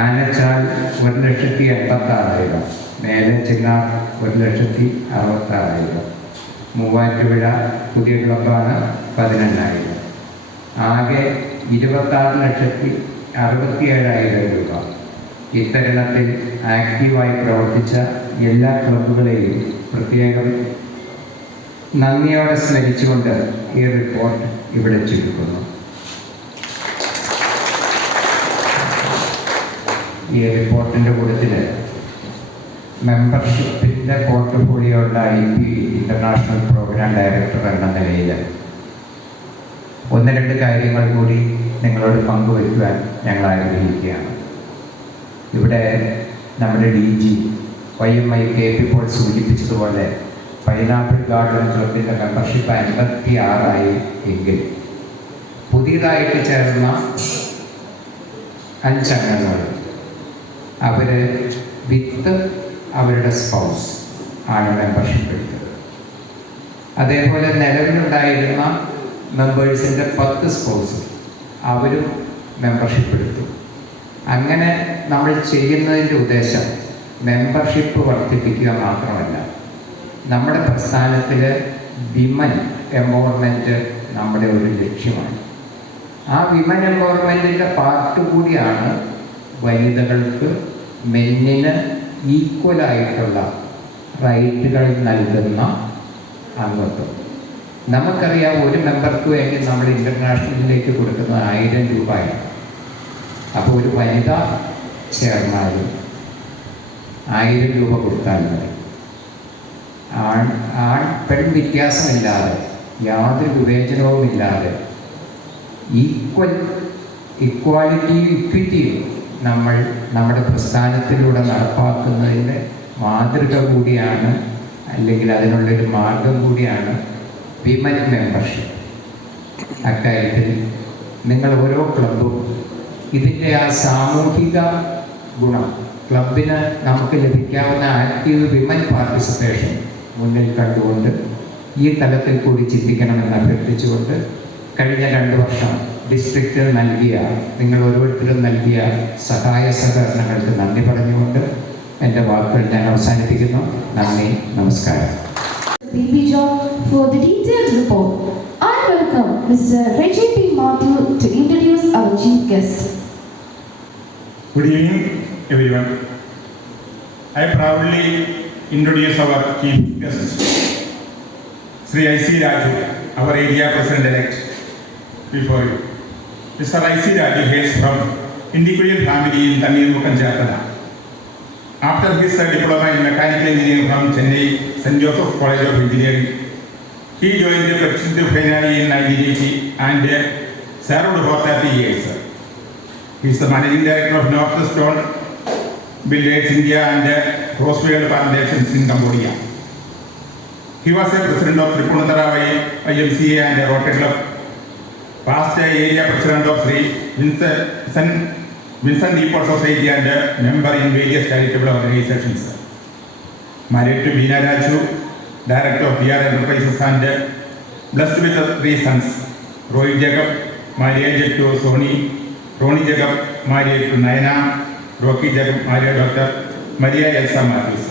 ആനച്ചാൽ 1,86,000, മേലച്ചിന്നാർ 1,66,000, മൂവാറ്റുപുഴ പുതിയ ക്ലബ്ബാണ് 18,000. ആകെ 26,67,000 രൂപ. ഇത്തരണത്തിൽ ആക്റ്റീവായി പ്രവർത്തിച്ച എല്ലാ ക്ലബ്ബുകളെയും പ്രത്യേകം നന്ദിയോടെ സ്മരിച്ചുകൊണ്ട് ഈ റിപ്പോർട്ട് ഇവിടെ ചുരുക്കുന്നു. ഈ റിപ്പോർട്ടിൻ്റെ കൂട്ടത്തിൽ മെമ്പർഷിപ്പിൻ്റെ പോർട്ട്ഫോളിയോയുള്ള IP ഇൻ്റർനാഷണൽ പ്രോഗ്രാം ഡയറക്ടർ എന്ന നിലയിൽ 1-2 കാര്യങ്ങൾ കൂടി നിങ്ങളോട് പങ്കുവയ്ക്കുവാൻ ഞങ്ങൾ ആഗ്രഹിക്കുകയാണ്. ഇവിടെ നമ്മുടെ DG YMI KP പോൾ സൂചിപ്പിച്ചതുപോലെ പൈനാപ്പിൾ ഗാർഡൻ ക്ലബിൻ്റെ മെമ്പർഷിപ്പ് 56 എങ്കിൽ പുതിയതായിട്ട് ചേർന്ന 5 അംഗങ്ങൾ അവർ വിത്ത് അവരുടെ സ്പൗസ് ആണ് മെമ്പർഷിപ്പ് എടുത്തത്. അതേപോലെ നിലവിലുണ്ടായിരുന്ന മെമ്പേഴ്സിൻ്റെ 10 സ്പൗസ് അവരും മെമ്പർഷിപ്പ് എടുത്തു. അങ്ങനെ നമ്മൾ ചെയ്യുന്നതിൻ്റെ ഉദ്ദേശം മെമ്പർഷിപ്പ് വർദ്ധിപ്പിക്കുക മാത്രമല്ല, നമ്മുടെ പ്രസ്ഥാനത്തിൽ വിമൻ എംപവർമെൻറ്റ് നമ്മുടെ ഒരു ലക്ഷ്യമാണ്. ആ വിമൻ എംപവർമെൻറ്റിൻ്റെ പാർട്ട് കൂടിയാണ് വനിതകൾക്ക് മെന്നിന് ഈക്വലായിട്ടുള്ള റൈറ്റുകൾ നൽകുന്ന അംഗത്വം. നമുക്കറിയാം, ഒരു മെമ്പർക്ക് വേണ്ടി നമ്മൾ ഇൻ്റർനാഷണലിലേക്ക് കൊടുക്കുന്നത് 1000 രൂപയാണ്. അപ്പോൾ ഒരു വനിത ചേർന്നാലും 1000 രൂപ കൊടുത്താൽ മതി. ആൺ പെൺ വ്യത്യാസമില്ലാതെ, യാതൊരു വിവേചനവുമില്ലാതെ ഇക്വാലിറ്റിയും ഇക്വിറ്റിയും നമ്മൾ നമ്മുടെ പ്രസ്ഥാനത്തിലൂടെ നടപ്പാക്കുന്നതിൻ്റെ മാതൃക കൂടിയാണ്, അല്ലെങ്കിൽ അതിനുള്ളൊരു മാർഗം കൂടിയാണ് വിമൻ മെമ്പർഷിപ്പ്. അക്കാര്യത്തിൽ നിങ്ങൾ ഓരോ ക്ലബ്ബും ഇതിൻ്റെ ആ സാമൂഹിക ഗുണം, ക്ലബിന് നമുക്ക് ലഭിക്കാവുന്ന ആക്റ്റീവ് വിമൻ പാർട്ടിസിപ്പേഷൻ മുന്നിൽ കണ്ടുകൊണ്ട് ഈ തലത്തിൽ കൂടി ചിന്തിക്കണമെന്ന് അഭ്യർത്ഥിച്ചുകൊണ്ട് കഴിഞ്ഞ 2 വർഷം ഡിസ്ട്രിക്റ്റിൽ നൽകിയ, നിങ്ങൾ ഓരോരുത്തരും നൽകിയ സഹായ സഹകരണങ്ങൾക്ക് നന്ദി പറഞ്ഞുകൊണ്ട് എൻ്റെ വാക്കുകൾ ഞാൻ അവസാനിപ്പിക്കുന്നു. നന്ദി, നമസ്കാരം. BP John for the detailed report. I welcome Mr. Reggie P. Matthew to introduce our chief guest. Good evening, everyone. I proudly introduce our chief guest, Sri I.C. Raju, our area president-elect, before you. Mr. I.C. Raju hails from Indian family in Tannirmukkam, Jharkhand. After his diploma in mechanical engineering from Chennai St. Joseph College of Engineering, he joined the Prakshiddha Finale in 1980 and served for 30 years. He is the managing director of Northstone Builders India and Roosevelt Foundations in Cambodia. He was a president of Tripunithura YMCA and Rotary Club, past area president of Sri Vincent de Paul Society and member in various charitable organizations. Married to Veena Raju, director of PR Enterprises and blessed with 3 sons. Rohit Jacob, married to Sony. Roni Jacob, married to Naina. Rocky Jacob, married to Dr. Maria Elsa Matthews.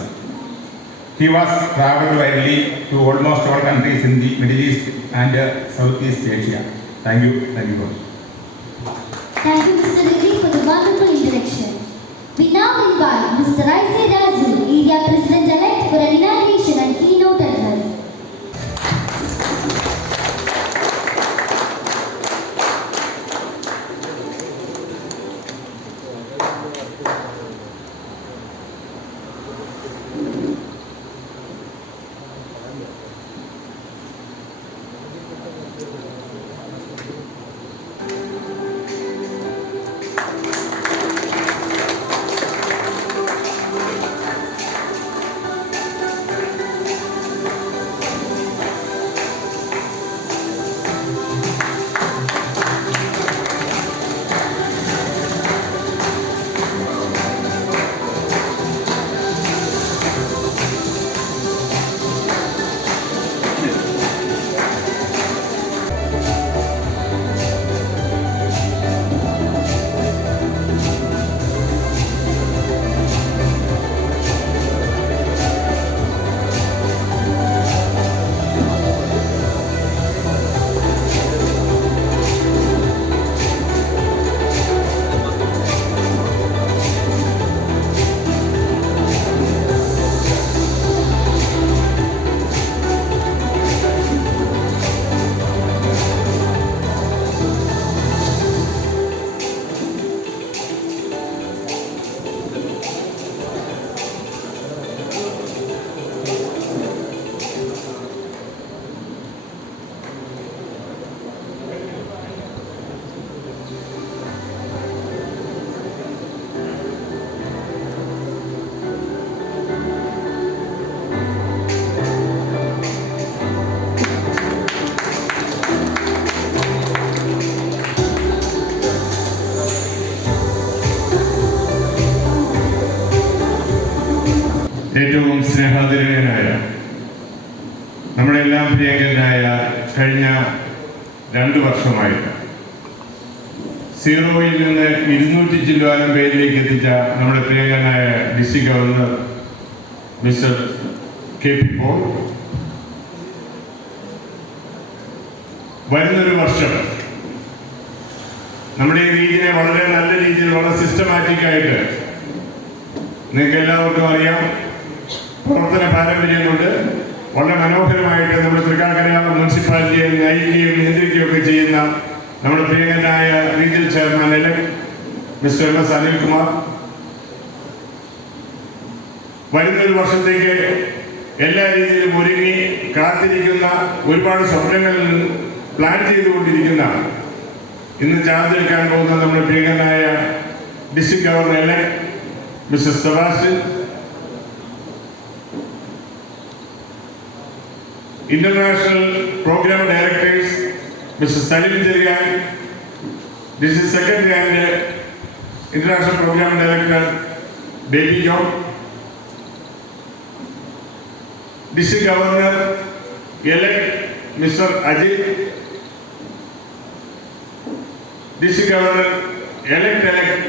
He was traveled widely to almost all countries in the Middle East and Southeast Asia. Thank you. Thank you. Thank you, Mr. Reddy, for the wonderful introduction. We now invite Mr. I.C. Raju, area president-elect, for an inauguration and keynote address. ഏറ്റവും സ്നേഹാദരണീയനായ നമ്മുടെ എല്ലാം പ്രിയങ്കരനായ കഴിഞ്ഞ 2 വർഷമായിട്ട് സീറോയിൽ നിന്ന് 200 ചില്ലുവാനം പേരിലേക്ക് എത്തിച്ച നമ്മുടെ പ്രിയങ്കരനായ district governor Mr KP Paul വരുന്നൊരു വർഷം നമ്മുടെ ഈ റീജിയനെ വളരെ നല്ല രീതിയിൽ വളരെ സിസ്റ്റമാറ്റിക്കായിട്ട് നിങ്ങൾക്ക് എല്ലാവർക്കും അറിയാം പ്രവർത്തന പാരമ്പര്യം കൊണ്ട് വളരെ മനോഹരമായിട്ട് നമ്മുടെ തൃക്കാക്കര മുനിസിപ്പാലിറ്റിയെ നയിക്കുകയും നിയന്ത്രിക്കുകയും ഒക്കെ ചെയ്യുന്ന നമ്മുടെ പ്രിയങ്കരനായ റീജിയൽ ചെയർമാൻ മിസ്റ്റർ MS അനിൽകുമാർ വരുന്നൊരു വർഷത്തേക്ക് എല്ലാ രീതിയിലും ഒരുങ്ങി കാത്തിരിക്കുന്ന ഒരുപാട് സ്വപ്നങ്ങൾ പ്ലാൻ ചെയ്തുകൊണ്ടിരിക്കുന്ന ഇന്ന് ചാർജ് എടുക്കാൻ പോകുന്ന നമ്മുടെ പ്രിയങ്കരനായ district governor mister Sebastian, International Program Directors, Mr. Salim Jerian, this is Secretary and International Program Director, Baby John, District Governor, elect Mr. Ajit, District Governor, elect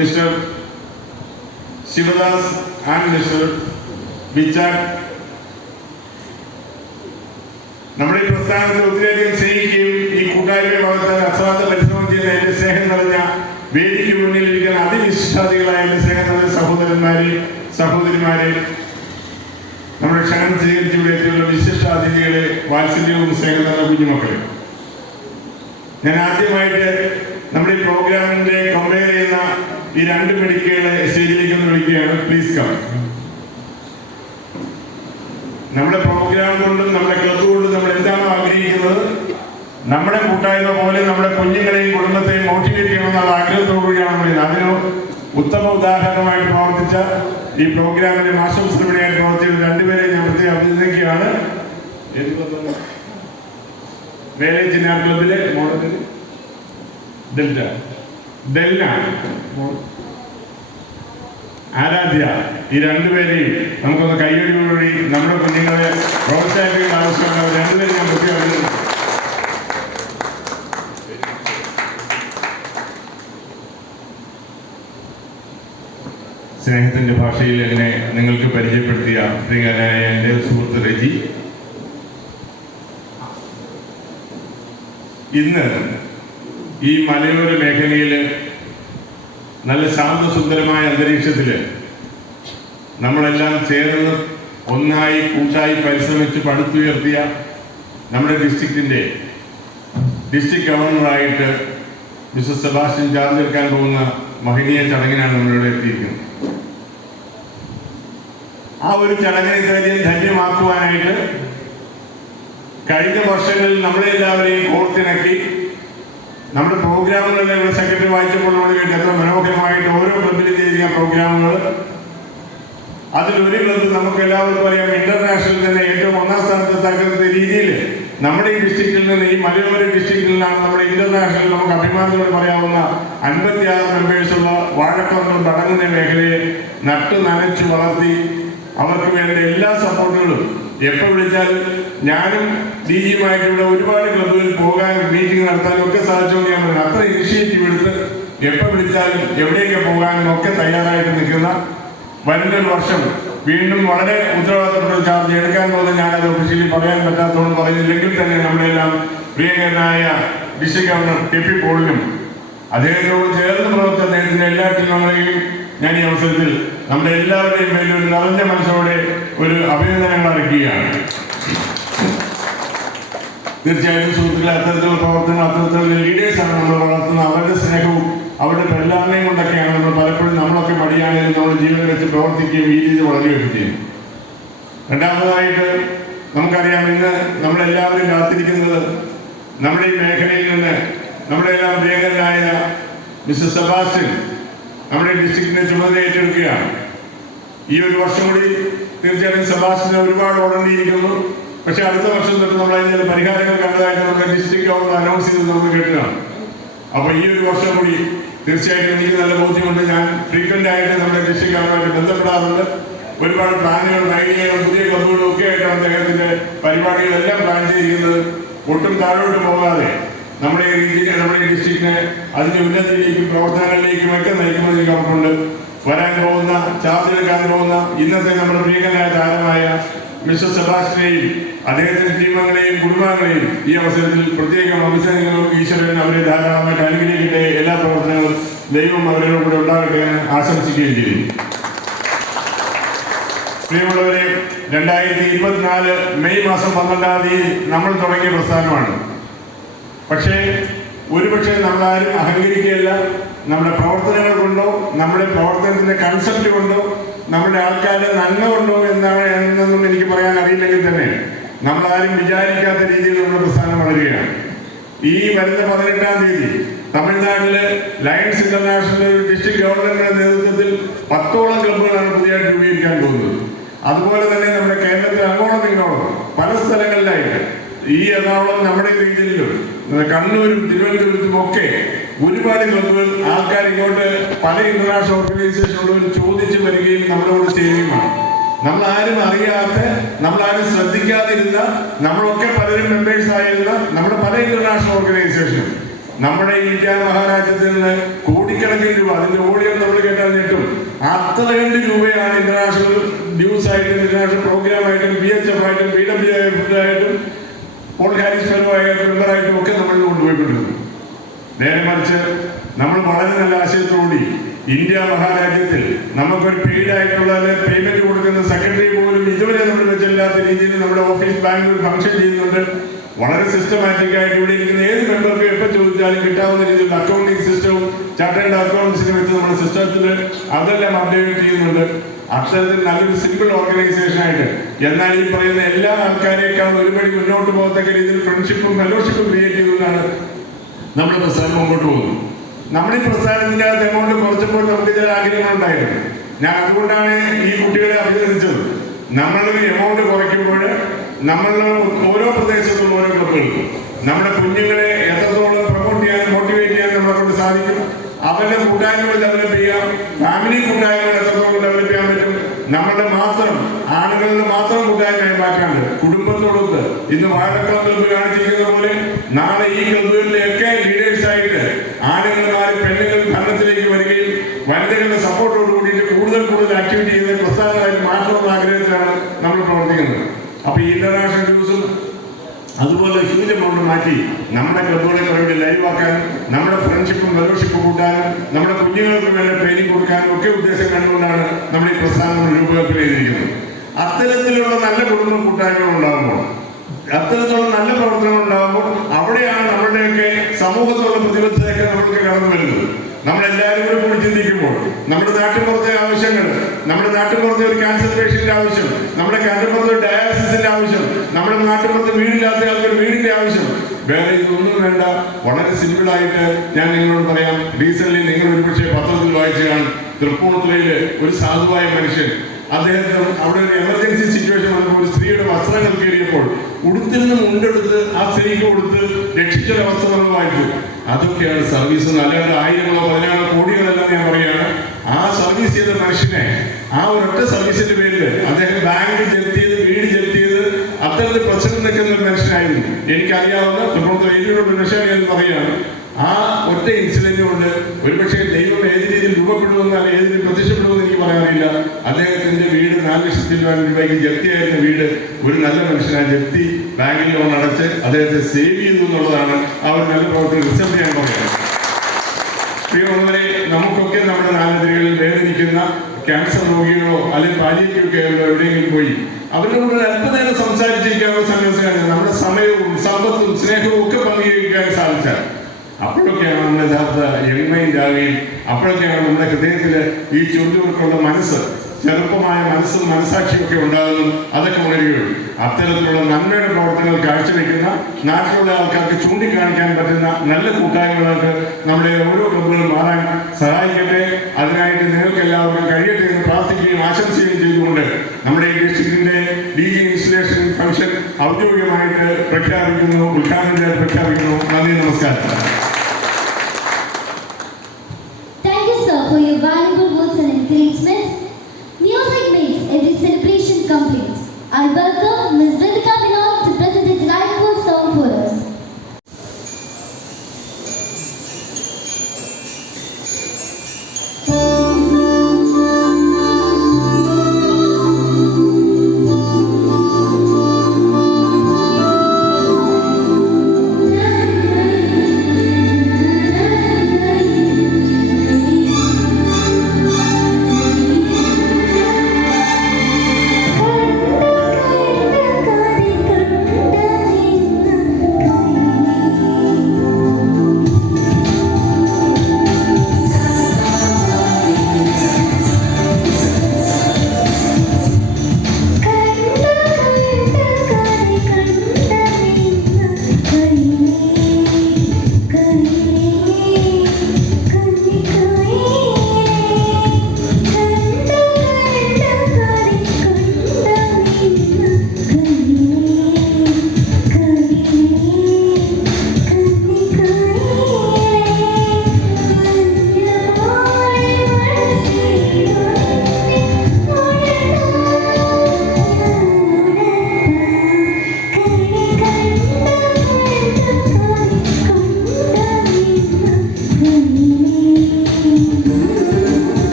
Mr. Shivadas and mister Vichan. നമ്മുടെ ഈ പ്രസ്ഥാനത്തെ ഒത്തിരിയധികം സ്നേഹിക്കുകയും ഈ കൂട്ടായ്മയെ വളർത്താൻ അസാധ പരിശ്രമം ചെയ്യുന്ന എന്റെ സ്നേഹം നിറഞ്ഞ വേദിക്ക് മുന്നിൽ ഇരിക്കുന്ന അതിവിശിഷ്ടാദികളായ എന്റെ സ്നേഹം നിറഞ്ഞ സഹോദരിമാരെ, നമ്മുടെ ക്ഷണം സ്വീകരിച്ചിവിടെ എത്തിയുള്ള വിശിഷ്ടാതിഥികളെ, വാത്സല്യവും സ്നേഹം നിറഞ്ഞ കുഞ്ഞുമക്കളെ, ഞാൻ ആദ്യമായിട്ട് നമ്മുടെ ഈ പ്രോഗ്രാമിന്റെ കമ്പയർ ചെയ്യുന്ന ഈ രണ്ട് മെഡിക്കുകളെ സ്റ്റേജിലേക്ക് ഒന്ന് വിളിക്കുകയാണ്. Please come. നമ്മുടെ പ്രോഗ്രാം കൊണ്ടും നമ്മുടെ ക്ലബ് കൊണ്ടും നമ്മൾ എന്താണോ ആഗ്രഹിക്കുന്നത്, നമ്മുടെ കൂട്ടായ്മ പോലെ നമ്മുടെ കുഞ്ഞുങ്ങളെയും കുടുംബത്തെയും മോട്ടിവേറ്റ് ചെയ്യണമെന്നുള്ള ആഗ്രഹത്തോടുകൂടിയാണ് നമ്മൾ. അതിന് ഉത്തമ ഉദാഹരണമായിട്ട് പ്രവർത്തിച്ച ഈ പ്രോഗ്രാമിന്റെ മാസ്റ്റർ പ്രസിഡന്റായിട്ട് പ്രവർത്തിച്ച രണ്ടുപേരെ ഞാൻ പ്രത്യേകം അഭിനന്ദിക്കുകയാണ്. വേലേ ചിന്നാർ ക്ലബിലെ മോഡൽ ഡെൽന ആരാധ്യ, ഈ രണ്ടുപേരെയും നമുക്കൊന്ന് കൈയടിയോടുകൂടി നമ്മുടെ കുഞ്ഞുങ്ങളെ പ്രോത്സാഹിപ്പിക്കേണ്ട ആവശ്യമാണ്. രണ്ടുപേരും ഞാൻ പ്രത്യേകം അഭിനന്ദിക്കുന്നു. സ്നേഹത്തിന്റെ ഭാഷയിൽ എന്നെ നിങ്ങൾക്ക് പരിചയപ്പെടുത്തിയ പ്രിയനായ എൻ്റെ സുഹൃത്ത് റെജി, ഇന്ന് ഈ മലയോര മേഖലയിൽ നല്ല ശാന്തസുന്ദരമായ അന്തരീക്ഷത്തിൽ നമ്മളെല്ലാം ചേർന്ന് ഒന്നായി കൂട്ടായി പരിശ്രമിച്ച് പടുത്തുയർത്തിയ നമ്മുടെ ഡിസ്ട്രിക്റ്റിൻ്റെ ഡിസ്ട്രിക്ട് ഗവർണറായിട്ട് മിസ്റ്റർ സെബാസ്റ്റ്യൻ ചാർജ് എടുക്കാൻ പോകുന്ന മഹനീയ ചടങ്ങിനാണ് നമ്മളിവിടെ എത്തിയിരിക്കുന്നത്. ആ ഒരു ചടങ്ങിനെ ഇത്രയധികം ധന്യമാക്കുവാനായിട്ട് കഴിഞ്ഞ വർഷങ്ങളിൽ നമ്മളെല്ലാവരെയും കോർത്തിണക്കി നമ്മുടെ പ്രോഗ്രാമുകളിലെ ഇവിടെ സെക്രട്ടറി വായിച്ചപ്പോൾ നമ്മൾ കേട്ട് എത്ര മനോഹരമായിട്ട് ഓരോ ക്ലബിലും ചെയ്യുന്ന പ്രോഗ്രാമുകൾ. അതിലൊരു ക്ലബ്ബ് നമുക്ക് എല്ലാവർക്കും അറിയാം, ഇന്റർനാഷണൽ തന്നെ ഏറ്റവും ഒന്നാം സ്ഥാനത്തെത്താക്കുന്ന രീതിയിൽ നമ്മുടെ ഈ ഡിസ്ട്രിക്റ്റിൽ നിന്ന്, ഈ മലയോര ഡിസ്ട്രിക്റ്റിൽ നിന്നാണ് നമ്മുടെ ഇന്റർനാഷണൽ നമുക്ക് അഭിമാനത്തോടെ പറയാവുന്ന 56 മെമ്പേഴ്സുള്ള വാഴക്കോറിനോട് അടങ്ങുന്ന മേഖലയെ നട്ടു നനച്ചു വളർത്തി അവർക്ക് വേണ്ട എല്ലാ സപ്പോർട്ടുകളും എപ്പോൾ വിളിച്ചാലും ഞാനും DG-യുമായിട്ട് ഇവിടെ ഒരുപാട് ക്ലബ്ബുകളിൽ പോകാനും മീറ്റിംഗ് നടത്താനും ഒക്കെ സാധിച്ചുകൊണ്ട് ഞാൻ പറഞ്ഞു. അത്ര ഇനിഷ്യേറ്റീവ് എടുത്ത് എപ്പോൾ വിളിച്ചാലും എവിടെയൊക്കെ പോകാനും ഒക്കെ തയ്യാറായിട്ട് നിൽക്കുന്ന, വരുന്നൊരു വർഷം വീണ്ടും വളരെ ഉത്തരവാദിത്തപ്പെട്ട ചാർജ് എടുക്കാൻ പോകുന്നത് ഞാനത് ഒഫീഷ്യലി പറയാൻ പറ്റാത്തതുകൊണ്ട് പറയുന്നില്ലെങ്കിൽ തന്നെ നമ്മളെല്ലാം പ്രിയങ്കരനായ ഡിസ്ട്രിക്ട് ഗവർണർ KP പോളിനും അദ്ദേഹത്തോട് ചേർന്ന് പ്രവർത്തിച്ച അദ്ദേഹത്തിന്റെ എല്ലാ ടീമുകളെയും ഞാൻ ഈ അവസരത്തിൽ നമ്മുടെ എല്ലാവരുടെയും പേരിൽ ഒരു നിറഞ്ഞ മനസ്സോടെ ഒരു അഭിനന്ദനങ്ങൾ അറിയിക്കുകയാണ്. തീർച്ചയായിട്ടും സുഹൃത്തുക്കളെ, അത്തരത്തിലുള്ള പ്രവർത്തനങ്ങൾ, അത്തരത്തിലുള്ള ലീഡേഴ്സാണ് നമ്മൾ വളർത്തുന്നത്. അവരുടെ സ്നേഹവും അവരുടെ പ്രചാരണയും കൊണ്ടൊക്കെയാണ് നമ്മൾ പലപ്പോഴും നമ്മളൊക്കെ മടിയാണെങ്കിലും നമ്മൾ ജീവൻ വെച്ച് പ്രവർത്തിക്കുകയും ഈ രീതി വളരുകയൊക്കെ ചെയ്യും. രണ്ടാമതായിട്ട് നമുക്കറിയാം, ഇന്ന് നമ്മളെല്ലാവരും കാത്തിരിക്കുന്നത് നമ്മുടെ ഈ മേഖലയിൽ നിന്ന് നമ്മുടെ എല്ലാം പ്രിയങ്കരനായ മിസ്റ്റർ സെബാസ്റ്റ്യൻ നമ്മുടെ ഡിസ്ട്രിക്റ്റിനെ ചുമതല ഏറ്റെടുക്കുകയാണ്. ഈ ഒരു വർഷം കൂടി തീർച്ചയായിട്ടും സെബാസ്റ്റ്യനെ ഒരുപാട് ഓടേണ്ടിയിരിക്കുന്നു. പക്ഷെ അടുത്ത വർഷം തൊട്ട് നമ്മൾ അതിൻ്റെ പരിഹാരങ്ങൾ കണ്ടതായിട്ട് നമ്മുടെ ഡിസ്ട്രിക്ട് ഗവർണർ അനൗൺസ് ചെയ്ത് നമ്മൾ കേട്ടതാണ്. അപ്പോൾ ഈ ഒരു വർഷം കൂടി തീർച്ചയായിട്ടും എനിക്ക് നല്ല ബോധ്യമുണ്ട്. ഞാൻ ഫ്രീക്വന്റ് ആയിട്ട് നമ്മുടെ ഡിസ്ട്രിക്ട് ഗവർണറുമായിട്ട് ബന്ധപ്പെടാറുണ്ട്. ഒരുപാട് പ്ലാനുകളും ഐഡിയകളും പുതിയ ക്ലബ്ബുകളും ഒക്കെ ആയിട്ടാണ് അദ്ദേഹത്തിന്റെ പരിപാടികളെല്ലാം പ്ലാൻ ചെയ്തിരിക്കുന്നത്. ഒട്ടും താഴോട്ട് പോകാതെ നമ്മുടെ ഈ രീതിയിൽ നമ്മുടെ ഈ ഡിസ്ട്രിക്റ്റിനെ അതിന്റെ ഉന്നതിയിലേക്കും പ്രവർത്തനങ്ങളിലേക്കും ഒക്കെ നയിക്കുമെന്ന് എനിക്ക് ഉറപ്പുണ്ട്. വരാൻ പോകുന്ന, ചാർജ് എടുക്കാൻ പോകുന്ന ഇന്നത്തെ നമ്മുടെ പ്രിയങ്കരനായ താരമായ മിസ്റ്റർ സെബാസ്റ്റ്യനെയും അദ്ദേഹത്തിന്റെ ടീമംഗങ്ങളെയും കുടുംബാംഗങ്ങളെയും ഈ അവസരത്തിൽ പ്രത്യേകം അഭിനന്ദനങ്ങളും ഈശ്വരൻ അവരെ ധാരാളമായിട്ട് അനുഗ്രഹിക്കട്ടെ. എല്ലാ പ്രവർത്തനങ്ങളും ദൈവം അവരുടെ കൂടെ ഉണ്ടാകട്ടെ എന്ന് ആശംസിക്കുകയും ചെയ്തു. പ്രിയമുള്ളവരെ, 2024 മെയ് മാസം 12-ാം തീയതി നമ്മൾ തുടങ്ങിയ പ്രസ്ഥാനമാണ്. പക്ഷേ ഒരുപക്ഷെ നമ്മളാരും അഹങ്കരിക്കുകയല്ല. നമ്മുടെ പ്രവർത്തനങ്ങൾ കൊണ്ടോ നമ്മുടെ പ്രവർത്തനത്തിന്റെ കൺസെപ്റ്റ് കൊണ്ടോ നമ്മുടെ ആൾക്കാരുടെ നന്മ കൊണ്ടോ എന്നൊന്നും എനിക്ക് പറയാൻ അറിയില്ലെങ്കിൽ തന്നെ നമ്മളാരും വിചാരിക്കാത്ത രീതിയിൽ നമ്മുടെ പ്രസ്ഥാനം വളരുകയാണ്. ഈ വരുന്ന 18-ാം തീയതി തമിഴ്നാട്ടിലെ ലയൺസ് ഇന്റർനാഷണൽ ഡിസ്ട്രിക്ട് ഗവർണറുടെ നേതൃത്വത്തിൽ 10ഓളം ക്ലബ്ബുകളാണ് പുതിയതായിട്ട് രൂപീകരിക്കാൻ പോകുന്നത്. അതുപോലെ തന്നെ നമ്മുടെ കേരളത്തിൽ അങ്ങോളം ഇങ്ങോളം പല സ്ഥലങ്ങളിലായിട്ട് ഈ എറണാകുളം നമ്മുടെ രീതിയിലും കണ്ണൂരും തിരുവനന്തപുരത്തും ഒക്കെ ഒരുപാട് ക്ലബ്ബുകൾ ആൾക്കാർ ഇങ്ങോട്ട് പല ഇന്റർനാഷണൽ ഓർഗനൈസേഷനുള്ളവർ ചോദിച്ചു വരികയും നമ്മളോട് ചെയ്യുകയുമാണ്. നമ്മളാരും അറിയാത്ത, നമ്മളാരും ശ്രദ്ധിക്കാതിരുന്ന, നമ്മളൊക്കെ പലരും മെമ്പേഴ്സ് ആയിരുന്ന നമ്മുടെ പല ഇന്റർനാഷണൽ ഓർഗനൈസേഷനും നമ്മുടെ ഇന്ത്യ മഹാരാജ്യത്തിൽ നിന്ന് കോടിക്കണക്കിന് രൂപ, അതിന്റെ ഓഡിയോ നമ്മൾ കേട്ടാൽ ഞെട്ടും, അത്ര കണ്ട് രൂപയാണ് ഇന്റർനാഷണൽ ന്യൂസ് ആയിട്ടും ഇന്റർനാഷണൽ പ്രോഗ്രാം ആയിട്ടും BHF ആയിട്ടും BWF ആയിട്ടും പോൾ ഹാരിസ് ഫെലോ ആയിട്ടും മെമ്പറായിട്ടും ഒക്കെ നമ്മൾ കൊണ്ടുപോയിക്കൊണ്ടിരുന്നു. നേരെ മറിച്ച് നമ്മൾ വളരെ നല്ല ആശയത്തോടുകൂടി ഇന്ത്യ മഹാരാജ്യത്തിൽ നമുക്കൊരു പെയ്ഡ് ആയിട്ടുള്ള പേയ്മെന്റ് കൊടുക്കുന്ന സെക്രട്ടറി പോലും ഇതുവരെ നമ്മൾ വെച്ചില്ലാത്ത രീതിയിൽ നമ്മുടെ ഓഫീസ് ബാങ്കിൽ ഫംഗ്ഷൻ ചെയ്യുന്നുണ്ട്. വളരെ സിസ്റ്റമാറ്റിക് ആയിട്ട് ഇവിടെ ഇരിക്കുന്ന ഏത് മെമ്പർക്ക് എപ്പോൾ ചോദിച്ചാലും കിട്ടാവുന്ന രീതിയിൽ അക്കൗണ്ടിങ് സിസ്റ്റവും ചാർട്ടേഡ് അക്കൗണ്ട്സിനെ വെച്ച് നമ്മുടെ സിസ്റ്റത്തിൽ അതെല്ലാം അപ്ഡേറ്റ് ചെയ്യുന്നുണ്ട്. അക്ഷരത്തിൽ നല്ലൊരു സിമ്പിൾ ഓർഗനൈസേഷൻ ആയിട്ട്, എന്നാൽ ഈ പറയുന്ന എല്ലാ ആൾക്കാരെക്കാളും ഒരുപടി മുന്നോട്ട് പോകത്തക്ക രീതിയിൽ ഫ്രണ്ട്ഷിപ്പും ഫെലോഷിപ്പും ക്രിയേറ്റ് ചെയ്തുകൊണ്ടാണ് നമ്മുടെ പ്രസ്ഥാനം മുമ്പോട്ട് പോകുന്നത്. നമ്മുടെ ഈ പ്രസ്ഥാനത്തിന്റെ അകത്ത് എമൗണ്ട് കുറച്ചപ്പോൾ നമുക്ക് ചില ആഗ്രഹങ്ങളുണ്ടായിരുന്നു. ഞാൻ അതുകൊണ്ടാണ് ഈ കുട്ടികളെ അഭിനന്ദിച്ചത്. നമ്മൾ എമൗണ്ട് കുറയ്ക്കുമ്പോൾ നമ്മൾ ഓരോ പ്രദേശത്തും ഓരോ ക്ലബുകൾക്കും നമ്മുടെ കുഞ്ഞുങ്ങളെ എത്രത്തോളം പ്രൊമോട്ട് ചെയ്യാൻ മോട്ടിവേറ്റ് ചെയ്യാൻ നമ്മളെ കൊണ്ട് സാധിക്കും, അവരുടെ കൂട്ടായ്മകൾ ഡെവലപ്പ് ചെയ്യാം, ഫാമിലി കൂട്ടായ്മകൾ എത്രത്തോളം ഡെവലപ്പ് ചെയ്യാൻ പറ്റും, നമ്മളുടെ മാത്രം ആണുങ്ങളുടെ മാത്രം കൂട്ടായ്മയായി മാറ്റാണ്ട് കുടുംബത്തോടൊത്ത് ഇന്ന് വാഴക്കം ക്ലബ്ബ് കാണിച്ചിരിക്കുന്ന പോലെ നാളെ ഈ ക്ലബ്ബുകളിലെയൊക്കെ ലീഡേഴ്സായിട്ട് ആണുങ്ങന്മാർ പെണ്ണുങ്ങൾ ഭരണത്തിലേക്ക് വരികയും വനിതകളുടെ സപ്പോർട്ടോട് കൂടിയിട്ട് കൂടുതൽ ആക്ടിവിറ്റി ചെയ്ത് പ്രസ്ഥാനമായിട്ട് മാറ്റണമെന്ന ആഗ്രഹത്തിലാണ് നമ്മൾ പ്രവർത്തിക്കുന്നത്. അപ്പൊ ഈ ഇന്റർനാഷണൽ ന്യൂസും അതുപോലെ ഹ്യൂജ് എമൗണ്ട് മാറ്റി നമ്മുടെ ക്ലബ്ബുകളെ കുറേ ലൈവാക്കാനും നമ്മുടെ ഫ്രണ്ട്ഷിപ്പും ഫെലോഷിപ്പും കൂട്ടാനും നമ്മുടെ കുഞ്ഞുങ്ങൾക്ക് വേണ്ട ട്രെയിനിങ് കൊടുക്കാനും ഒക്കെ ഉദ്ദേശം കണ്ടുകൊണ്ടാണ് നമ്മൾ ഈ പ്രസ്ഥാനം രൂപകൽപ്പന ചെയ്തിരിക്കുന്നത്. അത്തരത്തിലുള്ള നല്ല കുടുംബ കൂട്ടായ്മകൾ ഉണ്ടാകുമ്പോൾ, അത്തരത്തിലുള്ള നല്ല പ്രവർത്തനങ്ങൾ ഉണ്ടാകുമ്പോൾ അവിടെയാണ് നമ്മുടെയൊക്കെ സമൂഹത്തിലുള്ള പ്രതിബദ്ധതയൊക്കെ നമുക്ക് കടന്നു വരുന്നത്. നമ്മളെല്ലാവരും കൂടി ചിന്തിക്കുമ്പോൾ നമ്മുടെ നാട്ടിൻപുറത്തെ ആവശ്യങ്ങൾ, നമ്മുടെ നാട്ടിൻപുറത്തെ ഒരു ക്യാൻസർ പേഷ്യന്റ് ആവശ്യം, നമ്മുടെ നാട്ടിൻപുറത്തെ ഒരു ഡയാലിസിന്റെ ആവശ്യം, നമ്മുടെ നാട്ടിൻപുറത്ത് വീടില്ലാത്ത ആൾക്കൊരു വീടിന്റെ ആവശ്യം, വേറെ ഇതൊന്നും വേണ്ട. വളരെ സിമ്പിളായിട്ട് ഞാൻ നിങ്ങളോട് പറയാം. റീസെന്റ് നിങ്ങൾ ഒരുപക്ഷെ പത്രത്തിൽ വായിച്ചു കാണും. തൃപ്പൂണിത്തുറയില് ഒരു സാധുവായ മനുഷ്യൻ, അദ്ദേഹത്തിന് അവിടെ ഒരു എമർജൻസി സിറ്റുവേഷൻ വന്നപ്പോൾ ഒരു സ്ത്രീയുടെ വസ്ത്രങ്ങൾ കയറിയപ്പോൾ ഉടുത്തിൽ മുണ്ടെടുത്ത് ആ സ്ത്രീക്ക് കൊടുത്ത് രക്ഷിച്ചൊരവസ്ഥ നമ്മൾ വായിച്ചു. അതൊക്കെയാണ് സർവീസ്. അല്ലാതെ 1000 10 കോടികളെല്ലാം ഞാൻ പറയുകയാണ്. ആ സർവീസ് ചെയ്ത മനുഷ്യനെ ആ ഒരൊറ്റ സർവീസിന്റെ പേരിൽ അദ്ദേഹം ബാങ്ക് ജപ്തി ചെയ്ത്, വീട് ജപ്തി ചെയ്ത് അത്തരത്തിൽ പ്രശ്നം നിൽക്കുന്ന ഒരു മനുഷ്യനായിരുന്നു. എനിക്കറിയാവുന്ന തൊണ്ണൂറ് ഏരിയയുടെ മനുഷ്യനെ എന്ന് പറയുകയാണ്. ആ ഒറ്റ ഇൻസിഡന്റ് കൊണ്ട് ഒരുപക്ഷെ ദൈവം ഏത് രീതിയിൽ രൂപപ്പെടുമെന്ന് അല്ലെങ്കിൽ ഏത് രീതിയിൽ പ്രത്യക്ഷപ്പെടുമെന്ന് എനിക്ക് പറയാറില്ല. അദ്ദേഹത്തിന്റെ വീട് 4 ലക്ഷത്തിൽ രൂപയ്ക്ക് ജപ്തിയായിരുന്ന വീട് ഒരു നല്ല മനുഷ്യനായ ജപ്തി ബാങ്കിൽ ലോൺ അടച്ച് അദ്ദേഹത്തെ സേവ് ചെയ്തു എന്നുള്ളതാണ് ആ ഒരു നല്ല പ്രവർത്തനം റിസൾട്ട് ഞാൻ പറയുന്നത്. പ്രിയമുള്ളവരെ, നമുക്കൊക്കെ നമ്മുടെ നാലതിരികളിൽ വേദനിക്കുന്ന ക്യാൻസർ രോഗികളോ അല്ലെങ്കിൽ പാലിയേറ്റീവ് കെയറിലോ എവിടെയെങ്കിലും പോയി അവരുടെ കൂടെ അല്പനേരം സംസാരിച്ചിരിക്കാനുള്ള സന്യാസിയാണ് നമ്മുടെ സമയവും സമ്പത്തും സ്നേഹവും ഒക്കെ പങ്കുവയ്ക്കാൻ സാധിച്ചാൽ അപ്പോഴൊക്കെയാണ് നമ്മുടെ യഥാർത്ഥ എളിമയിലാകുകയും അപ്പോഴൊക്കെയാണ് നമ്മുടെ ഹൃദയത്തിൽ ഈ ചുരുളുകൾക്കുള്ള മനസ്സ്, ചെറുപ്പമായ മനസ്സും മനസാക്ഷിയും ഒക്കെ ഉണ്ടാകുന്നു. അതൊക്കെ ഉണരുകയുള്ളൂ. അത്തരത്തിലുള്ള നന്മയുടെ പ്രവർത്തനങ്ങൾ കാഴ്ചവെക്കുന്ന, നാട്ടിലുള്ള ആൾക്കാർക്ക് ചൂണ്ടിക്കാണിക്കാൻ പറ്റുന്ന നല്ല കൂട്ടായ്മകൾക്ക് നമ്മുടെ ഓരോ ക്ലബ്ബുകളും മാറാൻ സഹായിക്കട്ടെ. അതിനായിട്ട് നിങ്ങൾക്ക് എല്ലാവർക്കും കഴിയട്ടെ എന്ന് പ്രാർത്ഥിക്കുകയും ആശംസിക്കുകയും ചെയ്തുകൊണ്ട് നമ്മുടെ ഈ ഡിസ്ട്രിക്റ്റിന്റെ DG ഇൻസ്റ്റലേഷൻ ഫംഗ്ഷൻ ഔദ്യോഗികമായിട്ട് പ്രഖ്യാപിക്കുന്നു, ഉദ്ഘാടനം ചെയ്ത് പ്രഖ്യാപിക്കുന്നു. നന്ദി, നമസ്കാരം. Thank you, sir, for your valuable words and encouragement. Music makes every celebration complete. I welcome Ms. Vedika Vinod to present a delightful song for us.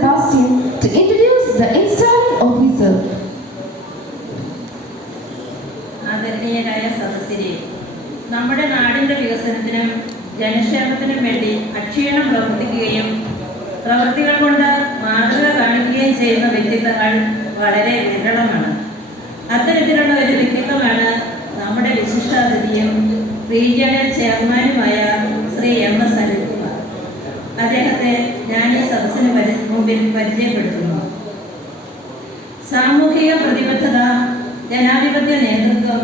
Sebastian to introduce the installing officer. ആദരണീയരായ സദസ്യരെ, നമ്മുടെ നാടിൻ്റെ വികസനത്തിനും ജനക്ഷേമത്തിനും വേണ്ടി അക്ഷീണം പ്രവർത്തിക്കുകയും പ്രവൃത്തികൾ കൊണ്ട് മാതൃക കാണിക്കുകയും ചെയ്യുന്ന വ്യക്തിത്വങ്ങൾ വളരെ വിരളമാണ്. അത്തരത്തിലുള്ള ഒരു വ്യക്തിത്വമാണ് നമ്മുടെ വിശിഷ്ടാതിഥിയും റീജിയണൽ ചെയർമാനുമായ ശ്രീ MS അനിൽകുമാർ. അദ്ദേഹത്തെ ഞാൻ ഈ സദസ്സിന് മുമ്പിൽ പരിചയപ്പെടുത്തുന്നു. സാമൂഹിക പ്രതിബദ്ധത, ജനാധിപത്യ നേതൃത്വം,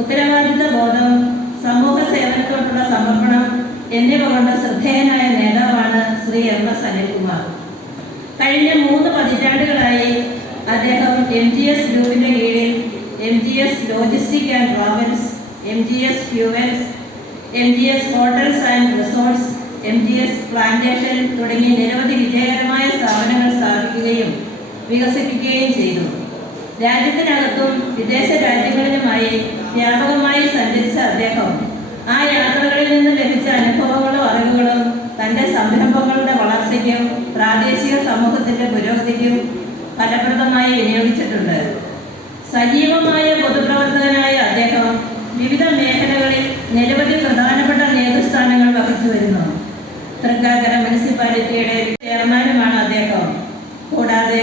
ഉത്തരവാദിത്ത ബോധം, സമൂഹ സേവനത്തോടുള്ള സമർപ്പണം എന്നിവ കൊണ്ട് ശ്രദ്ധേയനായ നേതാവാണ് ശ്രീ MS അനിൽകുമാർ. കഴിഞ്ഞ 3 പതിറ്റാണ്ടുകളായി അദ്ദേഹം MGS ഗ്രൂപ്പിൻ്റെ കീഴിൽ MGS logistic and travels, MGS fuels, MGS hotels and resorts, MGS plantation തുടങ്ങിയ നിരവധി വിജയകരമായ സ്ഥാപനങ്ങൾ സ്ഥാപിക്കുകയും വികസിപ്പിക്കുകയും ചെയ്തു. രാജ്യത്തിനകത്തും വിദേശ രാജ്യങ്ങളിലുമായി വ്യാപകമായി സഞ്ചരിച്ച അദ്ദേഹം ആ യാത്രകളിൽ നിന്ന് ലഭിച്ച അനുഭവങ്ങളും അറിവുകളും തൻ്റെ സംരംഭങ്ങളുടെ വളർച്ചയ്ക്കും പ്രാദേശിക സമൂഹത്തിൻ്റെ പുരോഗതിക്കും ഫലപ്രദമായി വിനിയോഗിച്ചിട്ടുണ്ട്. സജീവമായ പൊതുപ്രവർത്തകനായ അദ്ദേഹം വിവിധ മേഖലകളിൽ നിരവധി പ്രധാനപ്പെട്ട നേതൃസ്ഥാനങ്ങൾ വഹിച്ചു വരുന്നു. തൃക്കാക്കര മുനിസിപ്പാലിറ്റിയുടെ ചെയർമാനുമാണ് അദ്ദേഹം. കൂടാതെ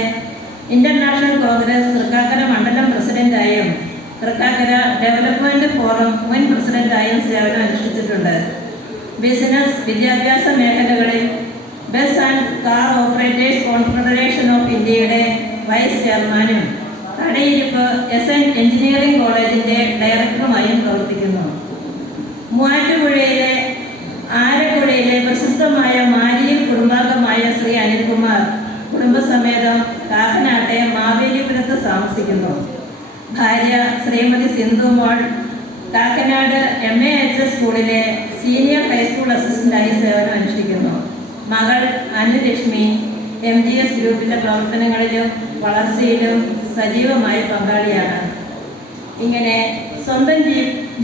ഇന്റർനാഷണൽ കോൺഗ്രസ് തൃക്കാക്കര മണ്ഡലം പ്രസിഡന്റായും തൃക്കാക്കര ഡെവലപ്മെന്റ് ഫോറം മുൻ പ്രസിഡന്റായും സേവനം അനുഷ്ഠിച്ചിട്ടുണ്ട്. ബിസിനസ്, വിദ്യാഭ്യാസ മേഖലകളിൽ bus and car operators confederation of ഇന്ത്യയുടെ വൈസ് ചെയർമാനും കടയിരിപ്പ് SN എഞ്ചിനീയറിംഗ് കോളേജിന്റെ ഡയറക്ടറുമായും പ്രവർത്തിക്കുന്നു. മൂവാറ്റുപുഴയിലെ ആലപ്പുഴയിലെ പ്രശസ്തമായ മാലിയിൽ കുടുംബാംഗമായ ശ്രീ അനിൽകുമാർ കുടുംബസമേതം കാക്കനാട്ടെ മാവേലിപുരത്ത് താമസിക്കുന്നു. ഭാര്യ ശ്രീമതി സിന്ധു മോൾ കാക്കനാട് MAHS സ്കൂളിലെ സീനിയർ ഹൈസ്കൂൾ അസിസ്റ്റന്റായി സേവനം അനുഷ്ഠിക്കുന്നു. മകൾ അനുലക്ഷ്മി MGS ഗ്രൂപ്പിന്റെ പ്രവർത്തനങ്ങളിലും വളർച്ചയിലും സജീവമായി പങ്കാളിയാണ്. ഇങ്ങനെ സ്വന്തം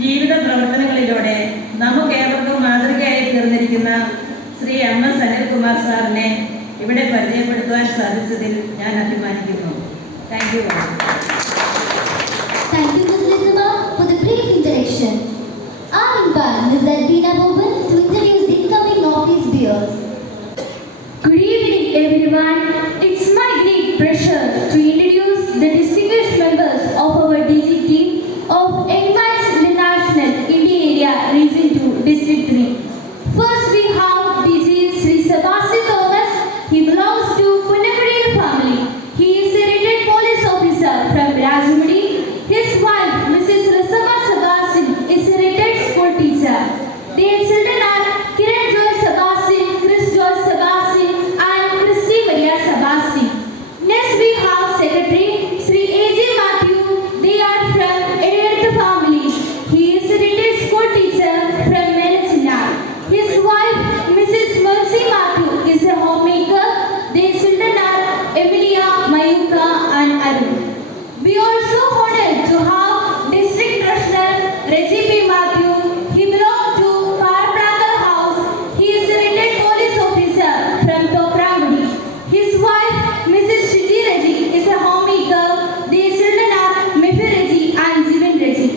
ജീവിത പ്രവർത്തനങ്ങളിലൂടെ നമുക്കേവർക്കും മാതൃകയായി തീർന്നിരിക്കുന്ന ശ്രീ MS അനിൽകുമാർ സാറിനെ ഇവിടെ പരിചയപ്പെടുത്തുവാൻ സാധിച്ചതിൽ ഞാൻ അഭിമാനിക്കുന്നു. Thank you. Thank you, Ms. Lizima, for the brief introduction. I invite Ms. Albina Boban to introduce the incoming office bearers. Good evening, everyone. It's my great pleasure to introduce the distinguished members of our DG team of Environment International India Area Region 2 District 3. First, we have DG Sri Sebastian Thomas. He belongs to Punnapudi family. He is a retired police officer from Rajamudi. His wife, Mrs. Rasama Sebastian, is a retired school teacher. Their children are Kiran Joy Sebastian, Chris Joy Sebastian, and Christy Maria Sebastian. Next, we have Secretary Sri A.J. Matthew. They are from Edith family. He is a retired school teacher from Melachina. His wife, Mrs. Mercy Matthew, is a homemaker. Their children are Emilia, Mayuka, and Arun. We also honored to have District Treasurer Reggie P. Matthew. He belongs to Paraprakal House. He is a retired police officer from Topramudi. His wife, Mrs. Shiji Reggie, is a homemaker. Their children are Mefi Reggie and Zivin Reggie.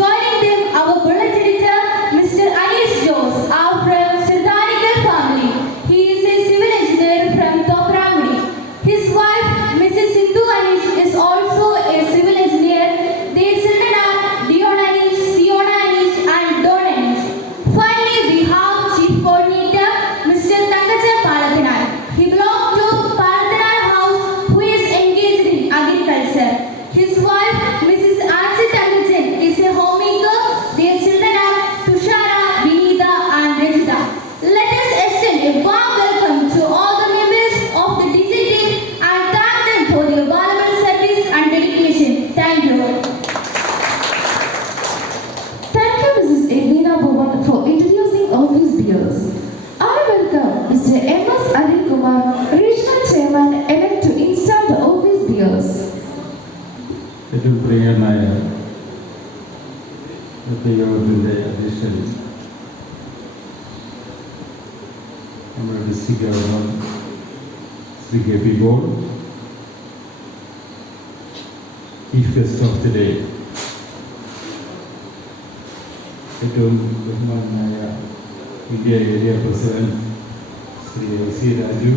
Joining them, our bullet editor, Mr. Anish Jose, are from Siddharikal family. He is a civil engineer from Topramudi. His wife, Mrs. Sindhu Anish, is also a civil engineer. Their children are Dion Anish, Siona Anish, and Don Anish. Finally, we have Chief Coordinator, Mr. Tangaja Palathanal. He belongs to Palathanal House, who is engaged in agriculture. His wife, Mrs. Ansi Tangajan, is a homemaker. Their children are Tushara, Vinita, and Rajita. Let us extend a warm welcome to all the members of the DG team and thank them for their valuable service and dedication. Thank you. Thank you, Mrs. Albina Boban, for introducing office bearers. I welcome Mr. MS Anilkumar, Regional Chairman, elect to install the office bearers. ഏറ്റവും പ്രിയനായ യോഗത്തിൻ്റെ അധ്യക്ഷൻ നമ്മുടെ district governor Shri Sri KP Board, Chief Guest of the Day, ഏറ്റവും ബഹുമാനായ India area president Shri IC Raju,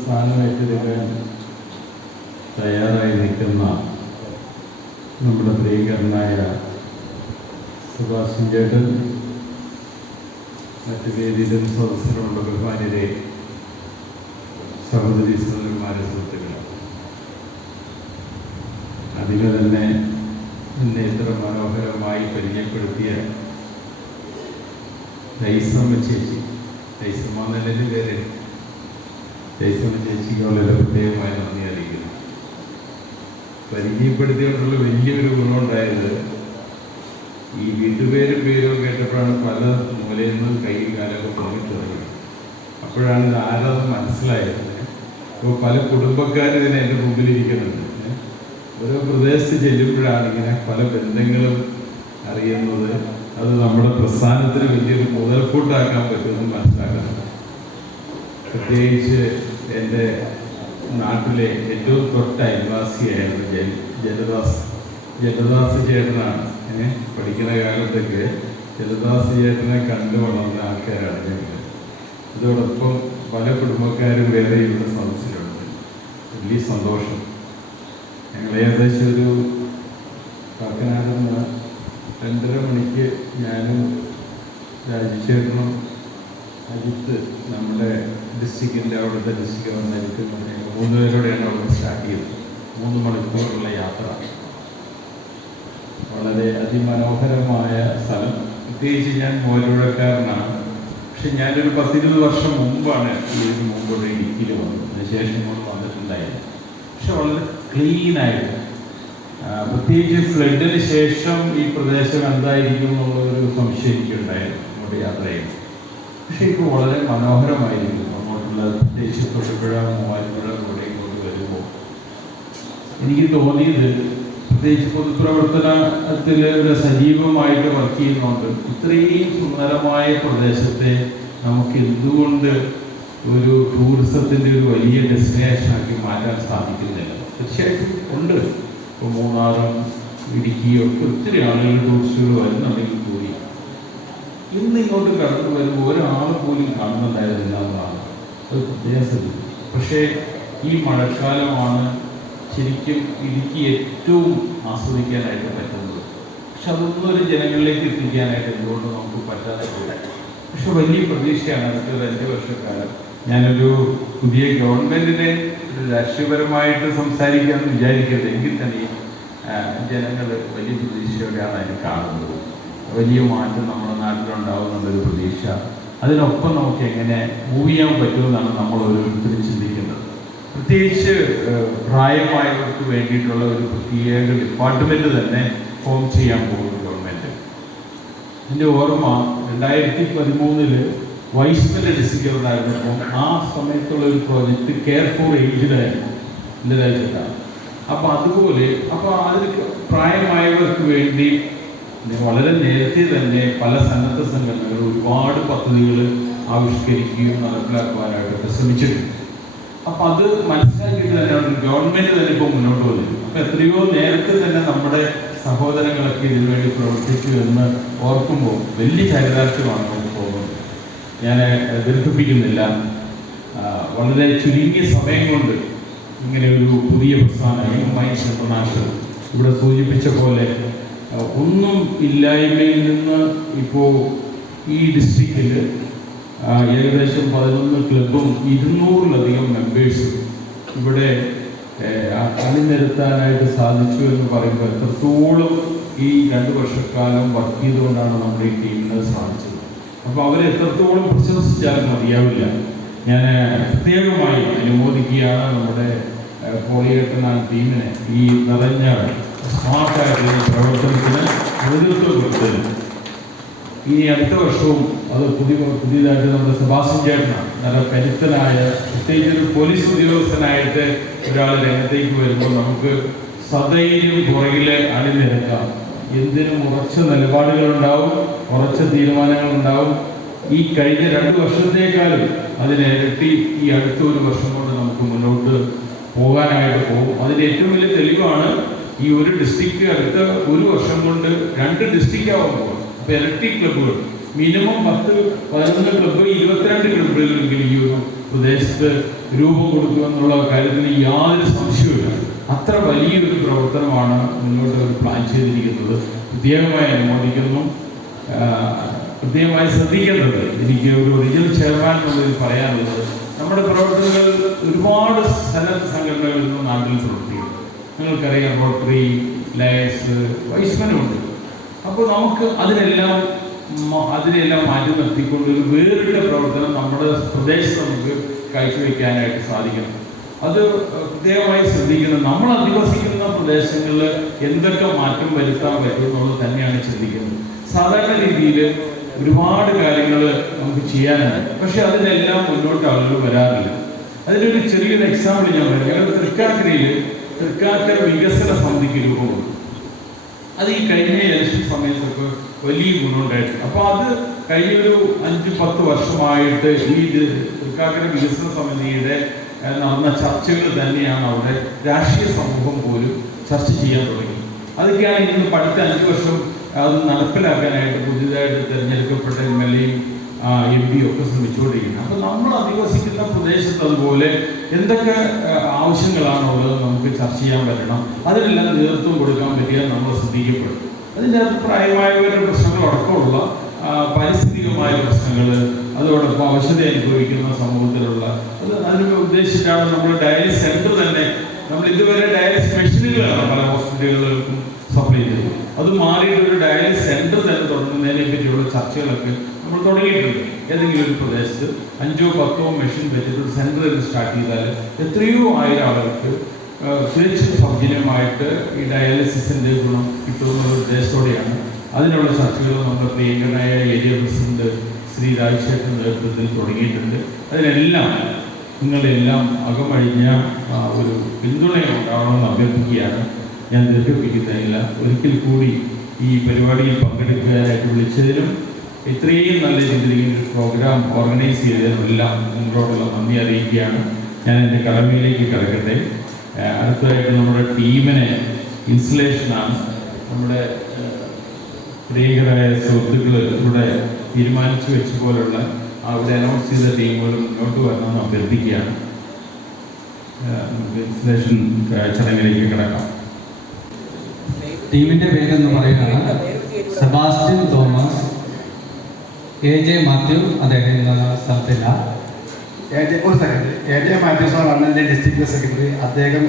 സ്ഥാനമേറ്റെടുക്കാൻ തയ്യാറായി നിൽക്കുന്ന നമ്മുടെ പ്രിയങ്കരനായ സുഭാഷൻ ചേട്ടൻ, മറ്റു വേദിയിലും സദസ്സിലുമുള്ള ബഹുമാന്യരെ, സഹോദരി സഹോദരന്മാരെ, സുഹൃത്തുക്കൾ, അതിന് തന്നെ എന്നെ ഇത്ര മനോഹരമായി പരിചയപ്പെടുത്തിയ ലൈസമ്മ ചേച്ചി, ലൈസമ്മ എന്നതിൻ്റെ പേര്, ലൈസമ്മ ചേച്ചിക്ക് വളരെ പ്രത്യേകമായി നന്ദി അറിയിക്കുന്നു. പരിചയപ്പെടുത്തിയോണ്ടുള്ള വലിയൊരു ഗുണമുണ്ടായത്, ഈ വീട്ടുപേരും പേരും കേട്ടപ്പോഴാണ് പല മൂലയിൽ നിന്ന് കൈയും കാലമൊക്കെ പറഞ്ഞിട്ട് തുടങ്ങി. അപ്പോഴാണ് ഇത് ആരാധന മനസ്സിലായത്. ഇപ്പോൾ പല കുടുംബക്കാരും ഇതിനെ എൻ്റെ മുമ്പിലിരിക്കുന്നുണ്ട്. ഓരോ പ്രദേശത്ത് ചെല്ലുമ്പോഴാണ് ഇങ്ങനെ പല ബന്ധങ്ങളും അറിയുന്നത്. അത് നമ്മുടെ പ്രസ്ഥാനത്തിന് വലിയൊരു മുതൽക്കൂട്ടാക്കാൻ പറ്റുമെന്ന് മനസ്സിലാക്കുന്നത്. പ്രത്യേകിച്ച് എൻ്റെ നാട്ടിലെ ഏറ്റവും തൊട്ട അയൽവാസിയായിരുന്നു ജലദാസ് ചേട്ടനാണ്. പഠിക്കുന്ന കാലത്തൊക്കെ ജലദാസ് ചേട്ടനെ കണ്ടു വളർന്ന ആൾക്കാരാണ് ഞങ്ങൾ. ഇതോടൊപ്പം പല കുടുംബക്കാരും വേറെ ഇവിടെ സദസ്സിലുണ്ട്. വലിയ സന്തോഷം. ഞങ്ങൾ ഏകദേശം ഒരു കാക്കനാട് നിന്ന് 2:30 മണിക്ക് ഞാനും രാജേഷേട്ടനും അജിത്ത്, നമ്മുടെ ഡിസ്ട്രിക്റ്റിൻ്റെ അവിടുത്തെ ഡിസ്ട്രിക്ട് ഗവൺമെൻറ് 3 പേരോടെയാണ് അവിടെ സ്റ്റാർട്ട് ചെയ്തത്. 3 മണിക്കൂറുള്ള യാത്ര. വളരെ അതിമനോഹരമായ സ്ഥലം. പ്രത്യേകിച്ച് ഞാൻ മൂലപുഴക്കാരനാണ്. പക്ഷെ ഞാനൊരു 10-20 വർഷം മുമ്പാണ് ഇതിന് മുമ്പോട്ട് ഇടുക്കിയിൽ വന്നത്. അതിനുശേഷം കൊണ്ട് വന്നിട്ടുണ്ടായിരുന്നു. പക്ഷെ വളരെ ക്ലീനായിട്ട്, പ്രത്യേകിച്ച് ഫ്ലഡിന് ശേഷം ഈ പ്രദേശം എന്തായിരിക്കും എന്നുള്ളൊരു സംശയം എനിക്കുണ്ടായിരുന്നു അങ്ങോട്ട് യാത്ര ചെയ്യുമ്പോൾ. പക്ഷെ ഇപ്പോൾ വളരെ മനോഹരമായിരിക്കും അങ്ങോട്ടുള്ള, പ്രത്യേകിച്ച് തൊടുപുഴ, മൂവാറ്റുപുഴ റോഡിൽ ഇങ്ങോട്ട് വരുമ്പോൾ എനിക്ക് തോന്നിയത്, പ്രത്യേകിച്ച് പൊതുപ്രവർത്തനത്തിൽ ഇവിടെ സജീവമായിട്ട് വർക്ക് ചെയ്യുന്നുണ്ട്, ഇത്രയും സുന്ദരമായ പ്രദേശത്തെ നമുക്ക് എന്തുകൊണ്ട് ഒരു ടൂറിസത്തിൻ്റെ ഒരു വലിയ ഡെസ്റ്റിനേഷനാക്കി മാറ്റാൻ സാധിക്കുന്നില്ല? തീർച്ചയായിട്ടും ഉണ്ട്. ഇപ്പോൾ മൂന്നാറും ഇടുക്കിയും ഒക്കെ ഒത്തിരി ആളുകൾ, ടൂറിസ്റ്റുകൾ വരുന്നുണ്ടെങ്കിൽ കൂടി ഇന്ന് ഇങ്ങോട്ട് കടന്നു വരുമ്പോൾ ഒരാൾ പോലും കാണുന്നുണ്ടായിരുന്നില്ല എന്നതാണ് ഒരു പ്രത്യേകത. പക്ഷേ ഈ മഴക്കാലമാണ് ശരിക്കും ഇടുക്കി ഏറ്റവും ആസ്വദിക്കാനായിട്ട് പറ്റുന്നത്. പക്ഷെ അതൊന്നും ഒരു ജനങ്ങളിലേക്ക് എത്തിക്കാനായിട്ട് എന്തുകൊണ്ട് നമുക്ക് പറ്റാതെ പോയി. പക്ഷെ വലിയ പ്രതീക്ഷയാണ് അടുത്ത 2 വർഷക്കാലം. ഞാനൊരു പുതിയ ഗവൺമെൻറ്റിനെ ഒരു രാഷ്ട്രീയപരമായിട്ട് സംസാരിക്കാമെന്ന് വിചാരിക്കരുത്. എങ്കിൽ തന്നെ ജനങ്ങൾ വലിയ പ്രതീക്ഷയോടെയാണ് അതിന് കാണുന്നത്. വലിയ മാറ്റം നമ്മുടെ നാട്ടിലുണ്ടാവുന്നുള്ളൊരു പ്രതീക്ഷ. അതിനൊപ്പം നമുക്ക് എങ്ങനെ മൂവ് ചെയ്യാൻ പറ്റുമെന്നാണ് നമ്മൾ ഓരോരുത്തരും ചിന്തിക്കുന്നത്. പ്രത്യേകിച്ച് പ്രായമായവർക്ക് വേണ്ടിയിട്ടുള്ള ഒരു പ്രത്യേക ഡിപ്പാർട്ട്മെൻറ്റ് തന്നെ ഫോം ചെയ്യാൻ പോകുന്നു ഗവൺമെൻറ്. എൻ്റെ ഓർമ്മ 2013 വൈസ്മല ഡിസ്ട്രിക്ട് ഗവർണറായിരുന്നപ്പോൾ ആ സമയത്തുള്ള ഒരു പ്രോജക്റ്റ് കെയർ ഫോർ ഏജ്ഡായിരുന്നു എൻ്റെ രാജ്യത്താണ്. അപ്പോൾ അതുപോലെ അതിൽ പ്രായമായവർക്ക് വേണ്ടി വളരെ നേരത്തെ തന്നെ പല സന്നദ്ധ സംഘടനകൾ ഒരുപാട് പദ്ധതികൾ ആവിഷ്കരിക്കുകയും നടപ്പിലാക്കുവാനായിട്ട് ശ്രമിച്ചിട്ടുണ്ട്. അപ്പം അത് മനസ്സിലാക്കിയിട്ട് തന്നെയാണ് ഗവൺമെൻറ് തന്നെ ഇപ്പോൾ മുന്നോട്ട് വന്നത്. അപ്പം എത്രയോ നേരത്തെ തന്നെ നമ്മുടെ സഹോദരങ്ങളൊക്കെ ഇതിനുവേണ്ടി പ്രവർത്തിച്ചു എന്ന് ഓർക്കുമ്പോൾ വലിയ ചരിതാർത്ഥ്യമാണ് നമുക്ക് പോകുന്നത്. ഞാൻ ദീർഘിപ്പിക്കുന്നില്ല. വളരെ ചുരുങ്ങിയ സമയം കൊണ്ട് ഇങ്ങനെ ഒരു പുതിയ പ്രസ്ഥാനം യങ് മൈൻഡ്സ് ഇന്റർനാഷണൽ ഇവിടെ സൂചിപ്പിച്ച പോലെ ഒന്നും ഇല്ലായ്മയിൽ നിന്ന് ഇപ്പോൾ ഈ ഡിസ്ട്രിക്റ്റിൽ ഏകദേശം 11 ക്ലബും 200-ലധികം മെമ്പേഴ്സും ഇവിടെ അണിനിരത്താനായിട്ട് സാധിച്ചു എന്ന് പറയുമ്പോൾ എത്രത്തോളം ഈ 2 വർഷക്കാലം വർക്ക് ചെയ്തുകൊണ്ടാണ് നമ്മുടെ ഈ ടീമിന് സാധിച്ചത്. അപ്പോൾ അവരെ എത്രത്തോളം പ്രശംസിച്ചാലും മതിയാവില്ല. ഞാൻ പ്രത്യേകമായി അനുമോദിക്കുകയാണ് നമ്മുടെ പോളിയേട്ടൻ ടീമിനെ ഈ നിറഞ്ഞ സ്മാർട്ടായിട്ടുള്ള പ്രവർത്തനത്തിന് നേതൃത്വം കൊടുത്തത്. ഇനി അടുത്ത വർഷവും അത് പുതിയതായിട്ട് നമ്മുടെ സുഭാഷൻ ചേട്ടനാണ് നല്ല കരുത്തനായ, പ്രത്യേകിച്ച് ഒരു പോലീസ് ഉദ്യോഗസ്ഥനായിട്ട് ഒരാൾ രംഗത്തേക്ക് വരുമ്പോൾ നമുക്ക് സധൈര്യം പുറകിലെ അണിനിരക്കാം. എന്തിനും ഉറച്ച നിലപാടുകളുണ്ടാവും, ഉറച്ച തീരുമാനങ്ങളുണ്ടാവും. ഈ കഴിഞ്ഞ 2 വർഷത്തേക്കാളും അതിനിരട്ടി ഈ അടുത്ത 1 വർഷം കൊണ്ട് നമുക്ക് മുന്നോട്ട് പോകാനായിട്ട് പോകും. അതിൻ്റെ ഏറ്റവും വലിയ തെളിവാണ് ഈ ഒരു ഡിസ്ട്രിക്റ്റ് അടുത്ത 1 വർഷം കൊണ്ട് 2 ഡിസ്ട്രിക്റ്റ് ആകുമ്പോൾ അപ്പോൾ ഇരട്ടി ക്ലബ്ബുകൾ, മിനിമം 10-11 ക്ലബ്ബ്, 22 ക്ലബ്ബുകളെങ്കിലും ഈ ഒരു പ്രദേശത്ത് രൂപം കൊടുക്കുക എന്നുള്ള കാര്യത്തിൽ യാതൊരു സംശയവുമില്ല. അത്ര വലിയൊരു പ്രവർത്തനമാണ് മുന്നോട്ട് പ്ലാൻ ചെയ്തിരിക്കുന്നത്. പ്രത്യേകമായി അനുമോദിക്കുന്നു. പ്രത്യേകമായി ശ്രദ്ധിക്കേണ്ടത് എനിക്ക് ഒരു റീജിയണൽ ചെയർമാൻ എന്നുള്ളതിൽ പറയാനുള്ളത്, നമ്മുടെ പ്രവർത്തനങ്ങൾ ഒരുപാട് സംഘടനകളിൽ നിന്ന് നാട്ടിൽ പ്രവർത്തിക്കുന്നു. നിങ്ങൾക്കറിയാം, റോട്ടറി, ലയൺസ്, വൈസ്മനുണ്ട്. അപ്പോൾ നമുക്ക് അതിനെല്ലാം മാറ്റി നിർത്തിക്കൊണ്ട് ഒരു വേറിട്ട പ്രവർത്തനം നമ്മുടെ പ്രദേശത്ത് നമുക്ക് കാഴ്ചവെക്കാനായിട്ട് സാധിക്കണം. അത് പ്രത്യേകമായി ശ്രദ്ധിക്കണം. നമ്മൾ അധിവസിക്കുന്ന പ്രദേശങ്ങളിൽ എന്തൊക്കെ മാറ്റം വരുത്താൻ പറ്റും എന്നുള്ളത് തന്നെയാണ് ചിന്തിക്കുന്നത്. സാധാരണ രീതിയിൽ ഒരുപാട് കാര്യങ്ങൾ നമുക്ക് ചെയ്യാനുണ്ട്, പക്ഷെ അതിനെല്ലാം മുന്നോട്ട് ആളുകൾ വരാറില്ല. അതിനൊരു ചെറിയൊരു എക്സാമ്പിൾ ഞാൻ പറയാം. ഞങ്ങൾ തൃക്കാക്കര വികസന സമിതിക്ക് രൂപം കൊടുത്തു. അത് ഈ കഴിഞ്ഞ ഇലക്ഷൻ സമയത്തൊക്കെ വലിയ ഗുണമുണ്ടായിട്ടുണ്ട്. അപ്പോൾ അത് കഴിഞ്ഞൊരു 5-10 വർഷമായിട്ട് ഈ തൃക്കാക്കര വികസന സമിതിയുടെ നടന്ന ചർച്ചകൾ തന്നെയാണ് അവിടെ രാഷ്ട്രീയ സമൂഹം പോലും ചർച്ച ചെയ്യാൻ തുടങ്ങി. അതൊക്കെയാണ് ഇന്ന് അടുത്ത 5 വർഷം അത് നടപ്പിലാക്കാനായിട്ട് പുതിയതായിട്ട് തിരഞ്ഞെടുക്കപ്പെട്ട MLA-യും MP-യും ഒക്കെ ശ്രമിച്ചുകൊണ്ടിരിക്കുന്നത്. അപ്പോൾ നമ്മൾ അധിവസിക്കുന്ന പ്രദേശത്ത് അതുപോലെ എന്തൊക്കെ ആവശ്യങ്ങളാണുള്ളത് നമുക്ക് ചർച്ച ചെയ്യാൻ പറ്റണം. അതിനെല്ലാം നേതൃത്വം കൊടുക്കാൻ പറ്റിയാൽ നമ്മൾ ശ്രദ്ധിക്കപ്പെടും. അതിൻ്റെ അകത്ത് പ്രായമായവരുടെ പ്രശ്നങ്ങളടക്കമുള്ള പാരിസ്ഥിതികമായ പ്രശ്നങ്ങൾ, അതോടൊപ്പം അവശത അനുഭവിക്കുന്ന സമൂഹത്തിലുള്ള അതിന് ഉദ്ദേശിച്ചിട്ടാണ് നമ്മൾ ഡയാലിസിസ് സെൻറ്റർ തന്നെ. നമ്മൾ ഇതുവരെ ഡയാലിസിസ് മെഷീനുകളാണ് പല ഹോസ്പിറ്റലുകൾക്കും സപ്ലൈ ചെയ്തത്. അത് മാറിയിട്ട് ഒരു ഡയാലിസിസ് സെൻറ്റർ തന്നെ തുടങ്ങുന്നതിനെ പറ്റിയുള്ള ചർച്ചകളൊക്കെ നമ്മൾ തുടങ്ങിയിട്ടുണ്ട്. ഏതെങ്കിലും ഒരു പ്രദേശത്ത് 5-10 മെഷീൻ വെച്ചിട്ട് ഒരു സെൻറ്റർ സ്റ്റാർട്ട് ചെയ്താൽ എത്രയോ ആയിരം ആളുകൾക്ക് തികച്ചും സൗജന്യമായിട്ട് ഈ ഡയാലിസിസിൻ്റെ ഗുണം കിട്ടുമെന്നുള്ള ഉദ്ദേശത്തോടെയാണ് അതിനുള്ള ചർച്ചകൾ നമ്മുടെ പ്രിയങ്കരനായ ഏരിയ പ്രസിഡന്റ് ശ്രീ രാജശേഖരൻ്റെ നേതൃത്വത്തിൽ തുടങ്ങിയിട്ടുണ്ട്. അതിനെല്ലാം നിങ്ങളെല്ലാം അകമഴിഞ്ഞ ഒരു പിന്തുണയുണ്ടാവണമെന്ന് അഭ്യർത്ഥിക്കുകയാണ്. ഞാൻ ദീർഘിപ്പിക്കുന്നില്ല. ഒരിക്കൽ കൂടി ഈ പരിപാടിയിൽ പങ്കെടുക്കാനായിട്ട് വിളിച്ചതിനും ഇത്രയും നല്ല രീതിയിൽ ഒരു പ്രോഗ്രാം ഓർഗനൈസ് ചെയ്തതിനുമെല്ലാം നിങ്ങളോടുള്ള നന്ദി അറിയിക്കുകയാണ്. ഞാൻ എൻ്റെ കടമയിലേക്ക് കിടക്കട്ടെ. അടുത്തതായിട്ട് നമ്മുടെ ടീമിനെ ഇൻസ്റ്റലേഷനാണ്. നമ്മുടെ പ്രിയങ്കരായ സുഹൃത്തുക്കൾ ഇവിടെ തീരുമാനിച്ചു വെച്ച പോലുള്ള അവിടെ അനൗൺസ് ചെയ്ത ടീമുകൾ മുന്നോട്ട് വരണമെന്ന് അഭ്യർത്ഥിക്കുകയാണ്. ഇൻസ്റ്റലേഷൻ ചടങ്ങിലേക്ക് കിടക്കാം. ടീമിൻ്റെ പേരെന്ന് പറയുന്നത് സെബാസ്റ്റ്യൻ തോമസ്, AJ മാത്യു. അദ്ദേഹം സ്ഥലത്തില്ല. AJ മാത്യു സാറാണ് എൻ്റെ ഡിസ്ട്രിക്ട് സെക്രട്ടറി. അദ്ദേഹം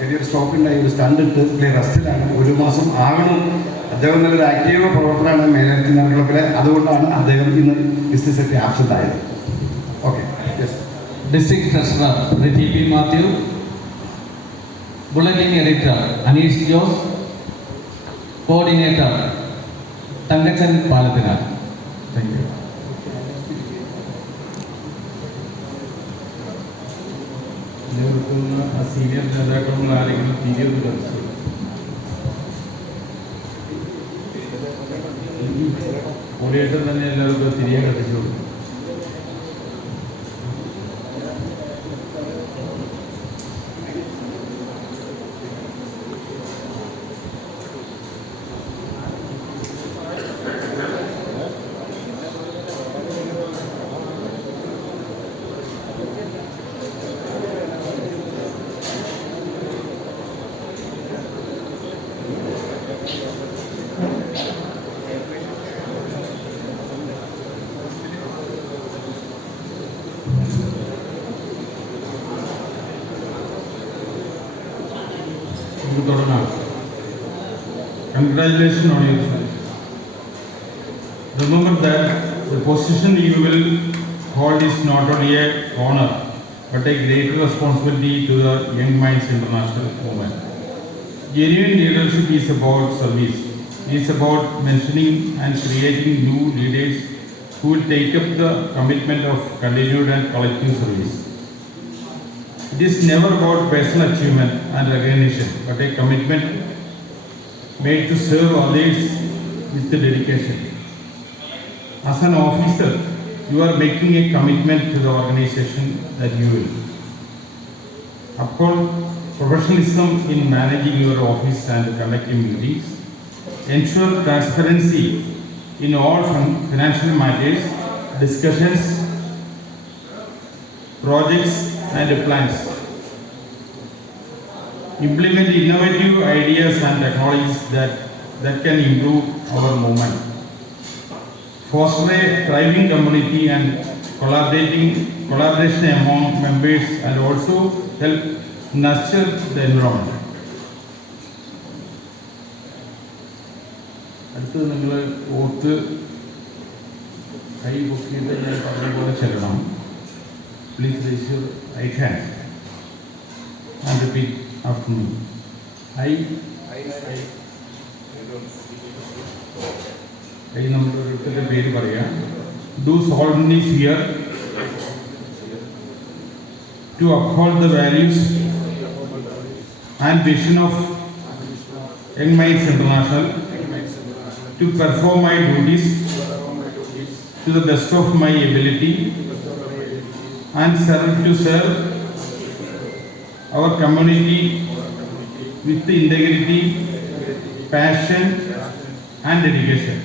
ചെറിയൊരു സ്റ്റോക്കുണ്ടായി ഒരു സ്റ്റണ്ട് ഇട്ട് റെസ്റ്റിലാണ്. 1 മാസം ആകണം. അദ്ദേഹം നല്ലൊരു ആക്റ്റീവ് പ്രവർത്തനമാണ് മേലത്തി ക്ലബിലെ. അതുകൊണ്ടാണ് അദ്ദേഹം ഇന്ന് ഡിസ്ട്രിക്ട് സെക്രട്ടറി ആബ്സെൻ്റ് ആയത്. Okay. District treasurer TP Mathew, bulletin editor Aneesh Jose, coordinator Thankachan Palathinar. Thank you. Senior നേതാക്കളും ആരെങ്കിലും തിരിയൊന്ന് കളിച്ചു കോർഡിനേറ്റർ തന്നെ എല്ലാവർക്കും തിരികെ കത്തിച്ചു കൊടുക്കും. Congratulations on your selection. Remember that the position you will hold is not only a honor but a great responsibility to the Young Minds International movement. Genuine leadership is about service. It is about mentoring and creating new leaders who will take up the commitment of continued and collective service. It is never about personal achievement and recognition, but a commitment made to serve others with dedication. as an officer, you are making a commitment to the organization that you will uphold professionalism in managing your office and conducting meetings, ensure transparency in all financial matters, discussions, projects and plans, implement innovative ideas and technologies that can improve our movement, foster a thriving community and collaboration among members, and also help nurture the environment. അടുത്തത് നിങ്ങൾ ഓർത്ത് കൈ പൊക്കിയിട്ട് ഞാൻ പറഞ്ഞ പോലെ ചെല്ലണം. Please raise your right hand and repeat after me. കൈ നമ്മൾ ഓരോരുത്തരുടെ പേര് പറയാം. Do solemnly swear to uphold the values and vision of Young Minds International, to perform my duties to the best of my ability and serve our community with integrity, passion and dedication.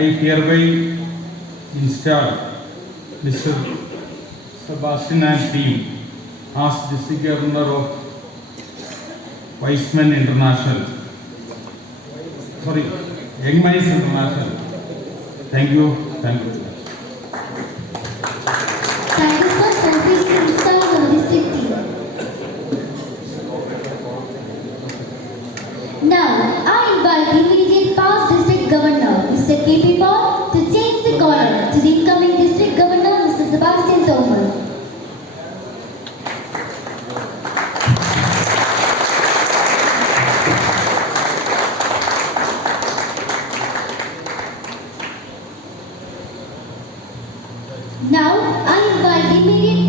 I hereby install Mr. Sebastian and team as District Governor of Weissman International. Young Minds International. Thank you. Thank you, sir, for being installed on the district team. Now, I invite the immediate past district governor, Mr. K.P. Paul, to change the collar to the incoming district governor, Mr. Sebastian Thomas. Now, I invite the immediate